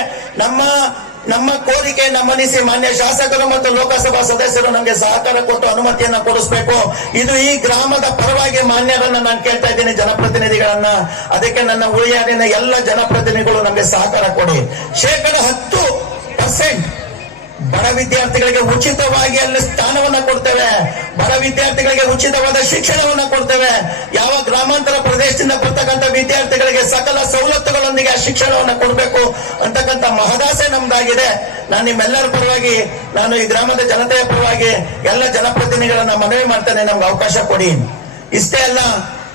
ನಮ್ಮ ಕೋರಿಕೆಯನ್ನ ಮನ್ನಿಸಿ ಮಾನ್ಯ ಶಾಸಕರು ಮತ್ತು ಲೋಕಸಭಾ ಸದಸ್ಯರು ನಮಗೆ ಸಹಕಾರ ಕೊಟ್ಟು ಅನುಮತಿಯನ್ನ ಕೊಡಿಸ್ಬೇಕು. ಇದು ಈ ಗ್ರಾಮದ ಪರವಾಗಿ ಮಾನ್ಯರನ್ನ ನಾನು ಕೇಳ್ತಾ ಇದ್ದೀನಿ, ಜನಪ್ರತಿನಿಧಿಗಳನ್ನ. ಅದಕ್ಕೆ ನನ್ನ ಉಳಿಯಾರಿನ ಎಲ್ಲ ಜನಪ್ರತಿನಿಧಿಗಳು ನಮಗೆ ಸಹಕಾರ ಕೊಡಿ. 10% ಬಡ ವಿದ್ಯಾರ್ಥಿಗಳಿಗೆ ಉಚಿತವಾಗಿ ಅಲ್ಲಿ ಸ್ಥಾನವನ್ನ ಕೊಡ್ತೇವೆ. ಬಡ ವಿದ್ಯಾರ್ಥಿಗಳಿಗೆ ಉಚಿತವಾದ ಶಿಕ್ಷಣವನ್ನ ಕೊಡ್ತೇವೆ. ಯಾವ ಗ್ರಾಮಾಂತರ ಪ್ರದೇಶದಿಂದ ಬರ್ತಕ್ಕಂಥ ವಿದ್ಯಾರ್ಥಿಗಳಿಗೆ ಸಕಲ ಸವಲತ್ತುಗಳೊಂದಿಗೆ ಆ ಶಿಕ್ಷಣವನ್ನ ಕೊಡಬೇಕು ಅಂತಕ್ಕಂಥ ಮಹದಾಸೆ ನಮ್ದಾಗಿದೆ. ನಾನು ನಿಮ್ಮೆಲ್ಲರ ಪರವಾಗಿ, ನಾನು ಈ ಗ್ರಾಮದ ಜನತೆಯ ಪರವಾಗಿ ಎಲ್ಲ ಜನಪ್ರತಿನಿಧಿಗಳನ್ನ ಮನವಿ ಮಾಡ್ತೇನೆ, ನಮ್ಗೆ ಅವಕಾಶ ಕೊಡಿ. ಇಷ್ಟೇ ಅಲ್ಲ,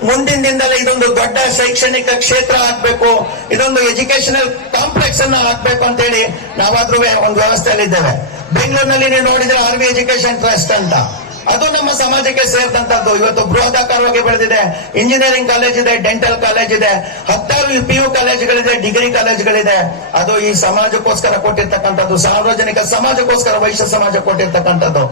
ಮುಂದಿನ ದಿನದಲ್ಲಿ ಇದೊಂದು ದೊಡ್ಡ ಶೈಕ್ಷಣಿಕ ಕ್ಷೇತ್ರ ಆಗ್ಬೇಕು, ಇದೊಂದು ಎಜುಕೇಶನಲ್ ಕಾಂಪ್ಲೆಕ್ಸ್ ಅನ್ನ ಹಾಕ್ಬೇಕು ಅಂತ ಹೇಳಿ ನಾವಾದ್ರೂ ಒಂದು ವ್ಯವಸ್ಥೆಯಲ್ಲಿದ್ದೇವೆ. ಬೆಂಗಳೂರಿನಲ್ಲಿ ನೀವು ನೋಡಿದ್ರೆ RV ಎಜುಕೇಶನ್ ಟ್ರಸ್ಟ್ ಅಂತ, ಅದು ನಮ್ಮ ಸಮಾಜಕ್ಕೆ ಸೇರಿದಂತದ್ದು. ಇವತ್ತು ಬೃಹದಾಕಾರವಾಗಿ ಬೆಳೆದಿದೆ. ಇಂಜಿನಿಯರಿಂಗ್ ಕಾಲೇಜ್ ಇದೆ, ಡೆಂಟಲ್ ಕಾಲೇಜ್ ಇದೆ, 10 PU ಕಾಲೇಜುಗಳಿದೆ, ಡಿಗ್ರಿ ಕಾಲೇಜುಗಳಿದೆ. ಅದು ಈ ಸಮಾಜಕ್ಕೋಸ್ಕರ ಕೊಟ್ಟಿರ್ತಕ್ಕಂಥದ್ದು, ಸಾರ್ವಜನಿಕ ಸಮಾಜಕ್ಕೋಸ್ಕರ ವೈಶ್ಯ ಸಮಾಜ ಕೊಟ್ಟಿರ್ತಕ್ಕಂಥದ್ದು.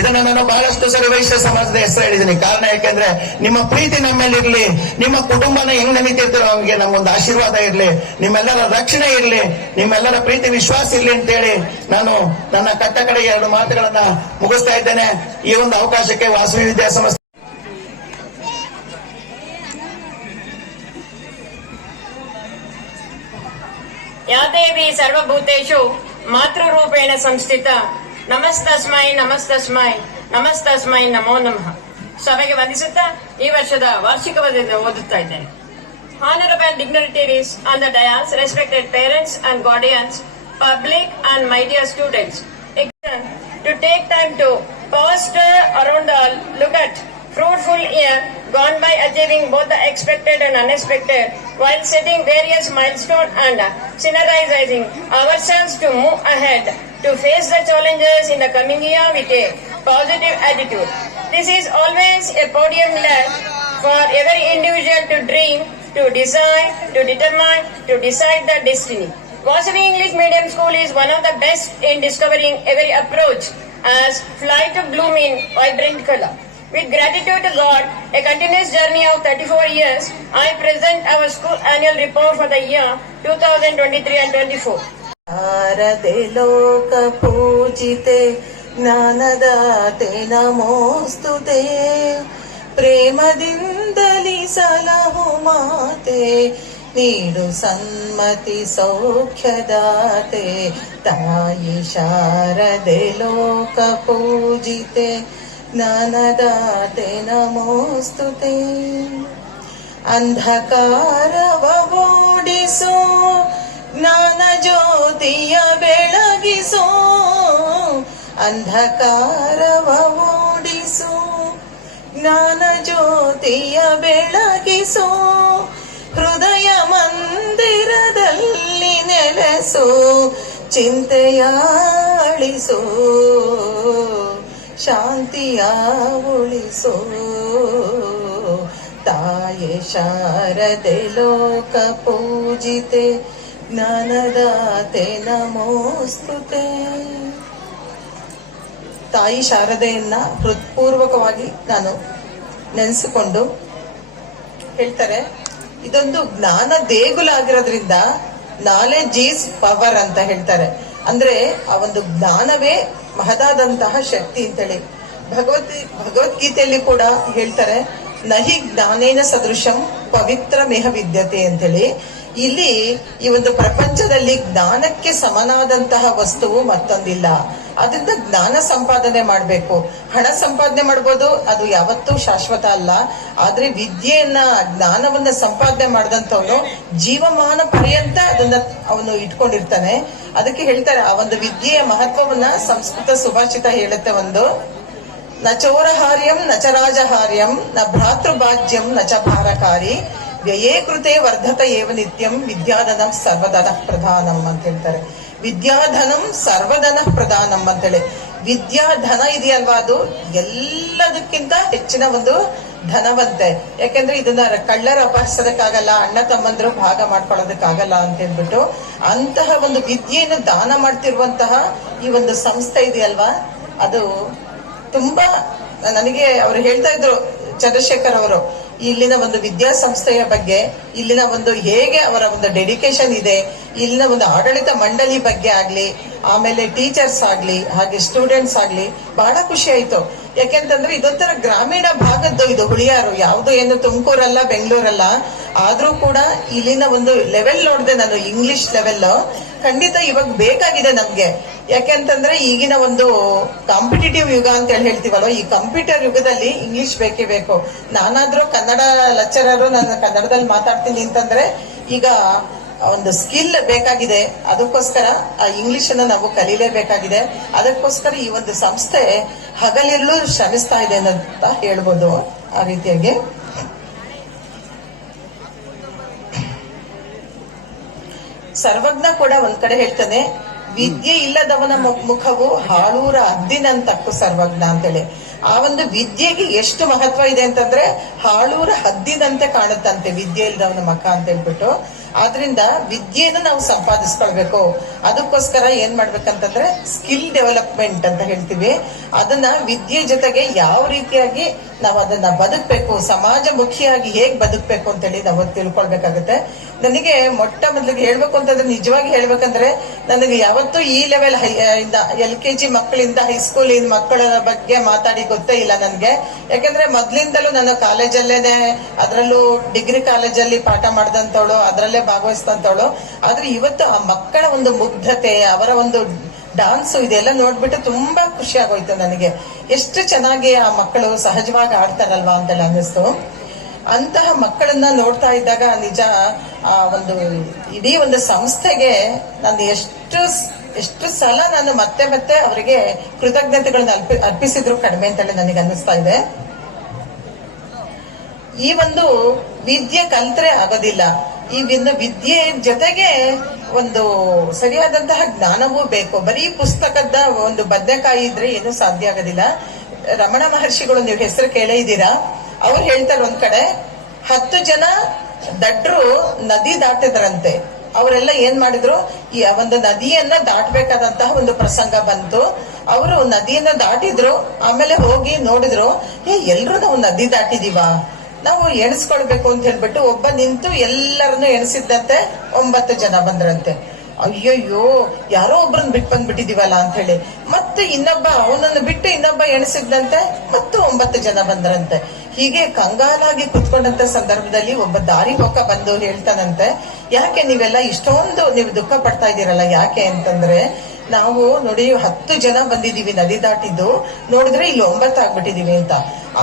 ಇದನ್ನ ನಾನು ಬಹಳಷ್ಟು ಸರಿ ವೈಶ್ಯ ಸಮಾಜದ ಹೆಸರು ಹೇಳಿದ್ದೀನಿ. ಕಾರಣ ಯಾಕೆಂದ್ರೆ ನಿಮ್ಮ ಪ್ರೀತಿ ನಮ್ಮೇಲಿರ್ಲಿ, ನಿಮ್ಮ ಕುಟುಂಬನ ಹೆಂಗ್ ನೆನೀತಿರ್ತೀರೋ ಹಂಗೆ ನಮ್ಗೊಂದು ಆಶೀರ್ವಾದ ಇರ್ಲಿ, ನಿಮ್ಮೆಲ್ಲರ ರಕ್ಷಣೆ ಇರ್ಲಿ, ನಿಮ್ಮೆಲ್ಲರ ಪ್ರೀತಿ ವಿಶ್ವಾಸ ಇರ್ಲಿ ಅಂತೇಳಿ ನಾನು ನನ್ನ ಕಟ್ಟ ಕಡೆಗೆ 2 ಮಾತುಗಳನ್ನ ಮುಗಿಸ್ತಾ ಇದ್ದೇನೆ. ಈ ಒಂದು ಅವಕಾಶಕ್ಕೆ ವಾಸವಿ ವಿದ್ಯಾಸಂಸ್ಥೆ ಯಾ ದೇವಿ ಸರ್ವಭೂತೇಷು ಮಾತೃರೂಪೇಣ ಸಂಸ್ಥಿತ ನಮಸ್ತಸ್ಮೈ ನಮಸ್ತಸ್ಮೈ ನಮಸ್ತಸ್ಮೈ ನಮೋ ನಮಃ. ಸಭೆಗೆ ವಂದಿಸುತ್ತಾ ಈ ವರ್ಷದ ವಾರ್ಷಿಕ ವರದಿಯನ್ನು ಓದುತ್ತಾ ಇದ್ದೇನೆ. Honorable dignitaries on the dais, respected parents and guardians, public and my dear students, to take time to pause around the look at fruitful year gone by, achieving both the expected and unexpected, while setting various milestones and synergizing ourselves to move ahead to face the challenges in the coming year with a positive attitude. This is always a podium left for every individual to dream, to decide, to determine, to decide the destiny. Vasavi English Medium School is one of the best in discovering every approach as fly to bloom in vibrant color. With gratitude to God, a continuous journey of 34 years, I present our school annual report for the year 2023 and 24. ಶಾರದೆ ಲೋಕ ಪೂಜಿತೆ ಜ್ಞಾನದಾತೆ ನಮೋಸ್ತುತೆ, ಪ್ರೇಮದಿಂದಲಿ ಸಲಹು ಮಾತೆ, ನೀಡು ಸನ್ಮತಿ ಸೌಖ್ಯದಾತೆ. ತಾಯಿ ಶಾರದೆ ಲೋಕ ಪೂಜಿತೆ ಜ್ಞಾನದಾತೆ ನಮೋಸ್ತುತೆ. ಅಂಧಕಾರವ ಓಡಿಸೋ ಜ್ಞಾನ ಜ್ಯೋತಿಯ ಬೆಳಗಿಸೋ, ಅಂಧಕಾರವ ಓಡಿಸೋ ಜ್ಞಾನ ಜ್ಯೋತಿಯ ಬೆಳಗಿಸೋ, ಹೃದಯ ಮಂದಿರದಲ್ಲಿ ನೆಲೆಸೋ, ಚಿಂತೆಯ ಅಳಿಸೋ, ಶಾಂತಿಯ ಉಳಿಸೋ. ತಾಯೇ ಶಾರದೆ ಲೋಕ ಪೂಜಿತೆ ಜ್ಞಾನದಾತೆ ನಮೋಸ್ತುತೆ. ತಾಯಿ ಶಾರದೆಯನ್ನ ಹೃತ್ಪೂರ್ವಕವಾಗಿ ನಾನು ನೆನೆಸಿಕೊಂಡು ಹೇಳ್ತಾರೆ, ಇದೊಂದು ಜ್ಞಾನ ದೇಗುಲಾಗಿರೋದ್ರಿಂದ ನಾಲೆಡ್ಜ್ ಈಸ್ ಪವರ್ ಅಂತ ಹೇಳ್ತಾರೆ. ಅಂದ್ರೆ ಆ ಒಂದು ಜ್ಞಾನವೇ ಮಹದಾದಂತಹ ಶಕ್ತಿ ಅಂತೇಳಿ ಭಗವದ್ಗೀತೆಯಲ್ಲಿ ಕೂಡ ಹೇಳ್ತಾರೆ, ನಹಿ ಜ್ಞಾನೇನ ಸದೃಶಂ ಪವಿತ್ರ ಮೇಹ ವಿದ್ಯತೆ ಅಂತೇಳಿ. ಇಲ್ಲಿ ಈ ಒಂದು ಪ್ರಪಂಚದಲ್ಲಿ ಜ್ಞಾನಕ್ಕೆ ಸಮನಾದಂತಹ ವಸ್ತುವು ಮತ್ತೊಂದಿಲ್ಲ. ಅದರಿಂದ ಜ್ಞಾನ ಸಂಪಾದನೆ ಮಾಡಬೇಕು. ಹಣ ಸಂಪಾದನೆ ಮಾಡ್ಬೋದು, ಅದು ಯಾವತ್ತೂ ಶಾಶ್ವತ ಅಲ್ಲ. ಆದ್ರೆ ವಿದ್ಯೆಯನ್ನ, ಜ್ಞಾನವನ್ನ ಸಂಪಾದನೆ ಮಾಡಿದಂಥವನು ಜೀವಮಾನ ಪರ್ಯಂತ ಅದನ್ನ ಅವನು ಇಟ್ಕೊಂಡಿರ್ತಾನೆ. ಅದಕ್ಕೆ ಹೇಳ್ತಾರೆ, ಆ ಒಂದು ವಿದ್ಯೆಯ ಮಹತ್ವವನ್ನ ಸಂಸ್ಕೃತ ಸುಭಾಷಿತ ಹೇಳುತ್ತೆ ಒಂದು, ನ ಚೋರಹಾರ್ಯಂ ನ ಚ ರಾಜಹಾರ್ಯಂ ನ ಭ್ರಾತೃಭಾಜ್ಯಂ ನ ಚ ಭಾರಕಾರಿ ವ್ಯಯೇ ಕೃತೆ ವರ್ಧತ ಏವ ನಿತ್ಯಂ ವಿದ್ಯಾಧನಂ ಸರ್ವಧನ ಪ್ರಧಾನಂ ಅಂತ ಹೇಳ್ತಾರೆ. ವಿದ್ಯಾಧನಂ ಸರ್ವಧನ ಪ್ರಧಾನಂ ಅಂತೇಳಿ. ವಿದ್ಯಾಧನ ಇದೆಯಲ್ವಾ, ಅದು ಎಲ್ಲದಕ್ಕಿಂತ ಹೆಚ್ಚಿನ ಒಂದು ಧನವಂತೆ. ಯಾಕೆಂದ್ರೆ ಇದನ್ನ ಕಳ್ಳರ ಅಪಹರಿಸೋದಕ್ಕಾಗಲ್ಲ, ಅಣ್ಣ ತಮ್ಮಂದ್ರು ಭಾಗ ಮಾಡ್ಕೊಳ್ಳೋದಕ್ಕಾಗಲ್ಲ ಅಂತ ಹೇಳ್ಬಿಟ್ಟು ಅಂತಹ ಒಂದು ವಿದ್ಯೆಯನ್ನು ದಾನ ಮಾಡ್ತಿರುವಂತಹ ಈ ಒಂದು ಸಂಸ್ಥೆ ಇದೆಯಲ್ವಾ, ಅದು ತುಂಬಾ ನನಗೆ ಅವರು ಹೇಳ್ತಾ ಇದ್ರು ಚಂದ್ರಶೇಖರ್ ಅವರು, ಇಲ್ಲಿನ ಒಂದು ವಿದ್ಯಾಸಂಸ್ಥೆಯ ಬಗ್ಗೆ, ಇಲ್ಲಿನ ಒಂದು ಹೇಗೆ ಅವರ ಒಂದು ಡೆಡಿಕೇಶನ್ ಇದೆ, ಇಲ್ಲಿನ ಒಂದು ಆಡಳಿತ ಮಂಡಳಿ ಬಗ್ಗೆ ಆಗ್ಲಿ, ಆಮೇಲೆ ಟೀಚರ್ಸ್ ಆಗ್ಲಿ, ಹಾಗೆ ಸ್ಟೂಡೆಂಟ್ಸ್ ಆಗ್ಲಿ, ಬಹಳ ಖುಷಿ ಆಯ್ತು. ಯಾಕೆಂತಂದ್ರೆ ಇದೊಂಥರ ಗ್ರಾಮೀಣ ಭಾಗದ್ದು ಇದು ಹುಳಿಯಾರು, ಯಾವ್ದು ಏನು ತುಮಕೂರಲ್ಲ ಬೆಂಗಳೂರಲ್ಲ, ಆದ್ರೂ ಕೂಡ ಇಲ್ಲಿನ ಒಂದು ಲೆವೆಲ್ ನೋಡಿದೆ ನಾನು, ಇಂಗ್ಲಿಷ್ ಲೆವೆಲ್ ಖಂಡಿತ ಇವಾಗ ಬೇಕಾಗಿದೆ ನಮ್ಗೆ. ಯಾಕೆಂತಂದ್ರೆ ಈಗಿನ ಒಂದು ಕಾಂಪಿಟೇಟಿವ್ ಯುಗ ಅಂತ ಹೇಳ್ತೀವಲ್ವ, ಈ ಕಂಪ್ಯೂಟರ್ ಯುಗದಲ್ಲಿ ಇಂಗ್ಲಿಷ್ ಬೇಕೇ ಬೇಕು. ನಾನಾದ್ರೂ ಕನ್ನಡ ಲೆಕ್ಚರರು, ನಾನು ಕನ್ನಡದಲ್ಲಿ ಮಾತಾಡ್ತೀನಿ ಅಂತಂದ್ರೆ ಈಗ ಒಂದು ಸ್ಕಿಲ್ ಬೇಕಾಗಿದೆ. ಅದಕ್ಕೋಸ್ಕರ ಆ ಇಂಗ್ಲಿಷ್ ಅನ್ನ ನಾವು ಕಲೀಲೇಬೇಕಾಗಿದೆ. ಅದಕ್ಕೋಸ್ಕರ ಈ ಒಂದು ಸಂಸ್ಥೆ ಹಗಲಿರುಳು ಶ್ರಮಿಸ್ತಾ ಇದೆ ಅಂತ ಹೇಳ್ಬೋದು. ಆ ರೀತಿಯಾಗಿ ಸರ್ವಜ್ಞ ಕೂಡ ಒಂದ್ ಕಡೆ ಹೇಳ್ತಾನೆ, ವಿದ್ಯೆ ಇಲ್ಲದವನ ಮುಖವು ಹಾಳೂರ ಹದ್ದಿನಂತಕ್ಕು ಸರ್ವಜ್ಞ ಅಂತೇಳಿ. ಆ ಒಂದು ವಿದ್ಯೆಗೆ ಎಷ್ಟು ಮಹತ್ವ ಇದೆ ಅಂತಂದ್ರೆ ಹಾಳೂರ ಹದ್ದಿನಂತೆ ಕಾಣುತ್ತಂತೆ ವಿದ್ಯೆ ಇಲ್ಲದವನ ಮುಖ ಅಂತ ಹೇಳ್ಬಿಟ್ಟು. ಆದ್ರಿಂದ ವಿದ್ಯೆಯನ್ನು ನಾವು ಸಂಪಾದಿಸ್ಕೊಳ್ಬೇಕು. ಅದಕ್ಕೋಸ್ಕರ ಏನ್ ಮಾಡ್ಬೇಕಂತಂದ್ರೆ ಸ್ಕಿಲ್ ಡೆವಲಪ್ಮೆಂಟ್ ಅಂತ ಹೇಳ್ತೀವಿ. ಅದನ್ನ ವಿದ್ಯೆ ಜೊತೆಗೆ ಯಾವ ರೀತಿಯಾಗಿ ನಾವು ಅದನ್ನ ಬದುಕ್ಬೇಕು, ಸಮಾಜ ಮುಖಿಯಾಗಿ ಹೇಗ್ ಬದುಕ್ಬೇಕು ಅಂತೇಳಿ ನಾವು ತಿಳ್ಕೊಳ್ಬೇಕಾಗುತ್ತೆ. ನನಗೆ ಮೊಟ್ಟ ಮೊದಲಿಗೆ ಹೇಳ್ಬೇಕು ಅಂತಂದ್ರೆ, ನಿಜವಾಗಿ ಹೇಳ್ಬೇಕಂದ್ರೆ ನನಗೆ ಯಾವತ್ತೂ ಈ ಲೆವೆಲ್ ಇಂದ LKG ಮಕ್ಕಳಿಂದ ಹೈಸ್ಕೂಲ್ ಮಕ್ಕಳ ಬಗ್ಗೆ ಮಾತಾಡಿ ಗೊತ್ತೇ ಇಲ್ಲ ನನ್ಗೆ. ಯಾಕಂದ್ರೆ ಮೊದ್ಲಿಂದಲೂ ನಾನು ಕಾಲೇಜಲ್ಲೇನೆ, ಅದರಲ್ಲೂ ಡಿಗ್ರಿ ಕಾಲೇಜಲ್ಲಿ ಪಾಠ ಮಾಡ್ದಂತವಳು, ಅದರಲ್ಲೇ ಭಾಗವಹಿಸಿದಂತವಳು. ಆದ್ರೆ ಇವತ್ತು ಆ ಮಕ್ಕಳ ಒಂದು ಮುಗ್ಧತೆ, ಅವರ ಒಂದು ಡಾನ್ಸು ಇದೆಲ್ಲ ನೋಡ್ಬಿಟ್ಟು ತುಂಬಾ ಖುಷಿ ಆಗೋಯ್ತು ನನಗೆ. ಎಷ್ಟು ಚೆನ್ನಾಗಿ ಆ ಮಕ್ಕಳು ಸಹಜವಾಗಿ ಆಡ್ತಾರಲ್ವಾ ಅಂತೆಲ್ಲ ಅನ್ನಿಸ್ತು. ಅಂತಹ ಮಕ್ಕಳನ್ನ ನೋಡ್ತಾ ಇದ್ದಾಗ ನಿಜ ಆ ಒಂದು ಇಡೀ ಒಂದು ಸಂಸ್ಥೆಗೆ ನಾನು ಎಷ್ಟು ಸಲ ನಾನು ಮತ್ತೆ ಮತ್ತೆ ಅವರಿಗೆ ಕೃತಜ್ಞತೆಗಳನ್ನ ಅರ್ಪಿಸಿದ್ರು ಕಡಿಮೆ ಅಂತೇಳಿ ನನಗೆ ಅನ್ನಿಸ್ತಾ ಇದೆ. ಈ ಒಂದು ವಿದ್ಯೆ ಕಲ್ತ್ರೆ ಆಗೋದಿಲ್ಲ. ಈ ಒಂದು ವಿದ್ಯೆ ಜೊತೆಗೆ ಒಂದು ಸರಿಯಾದಂತಹ ಜ್ಞಾನವೂ ಬೇಕು. ಬರೀ ಪುಸ್ತಕದ ಒಂದು ಬದನೆಕಾಯಿ ಇದ್ರೆ ಏನು ಸಾಧ್ಯ ಆಗೋದಿಲ್ಲ. ರಮಣ ಮಹರ್ಷಿಗಳು ನೀವು ಹೆಸರು ಕೇಳೇ ಇದ್ದೀರಾ. ಅವ್ರು ಹೇಳ್ತಾರೆ, ಒಂದ್ ಕಡೆ 10 ಜನ ದಡ್ರು ನದಿ ದಾಟಿದ್ರಂತೆ. ಅವರೆಲ್ಲ ಏನ್ ಮಾಡಿದ್ರು, ಈ ಒಂದು ನದಿಯನ್ನ ದಾಟಬೇಕಾದಂತಹ ಒಂದು ಪ್ರಸಂಗ ಬಂತು. ಅವರು ನದಿಯನ್ನ ದಾಟಿದ್ರು, ಆಮೇಲೆ ಹೋಗಿ ನೋಡಿದ್ರು, ಎಲ್ರು ನಾವು ನದಿ ದಾಟಿದೀವ, ನಾವು ಎಣಿಸ್ಕೊಳ್ಬೇಕು ಅಂತ ಹೇಳ್ಬಿಟ್ಟು ಒಬ್ಬ ನಿಂತು ಎಲ್ಲರನ್ನು ಎಣಿಸಿದ್ದಂತೆ 9 ಜನ ಬಂದ್ರಂತೆ. ಅಯ್ಯಯ್ಯೋ, ಯಾರೋ ಒಬ್ರನ್ನ ಬಿಟ್ಟು ಬಂದ್ಬಿಟ್ಟಿದೀವಲ್ಲ ಅಂತ ಹೇಳಿ ಮತ್ತೆ ಇನ್ನೊಬ್ಬ ಅವನನ್ನು ಬಿಟ್ಟು ಇನ್ನೊಬ್ಬ ಎಣಿಸಿದ್ದಂತೆ ಮತ್ತು 9 ಜನ ಬಂದ್ರಂತೆ. ಹೀಗೆ ಕಂಗಾಲಾಗಿ ಕುತ್ಕೊಂಡಂತ ಸಂದರ್ಭದಲ್ಲಿ ಒಬ್ಬ ದಾರಿ ಹೋಗ ಬಂದು ಹೇಳ್ತಾನಂತೆ, ಯಾಕೆ ನೀವೆಲ್ಲ ಇಷ್ಟೊಂದು ನೀವು ದುಃಖ ಪಡ್ತಾ ಇದ್ದೀರಲ್ಲ, ಯಾಕೆ ಅಂತಂದ್ರೆ ನಾವು ನೋಡಿ 10 ಜನ ಬಂದಿದೀವಿ ನದಿ ದಾಟಿದ್ದು, ನೋಡಿದ್ರೆ ಇಲ್ಲಿ 9 ಆಗ್ಬಿಟ್ಟಿದೀವಿ ಅಂತ.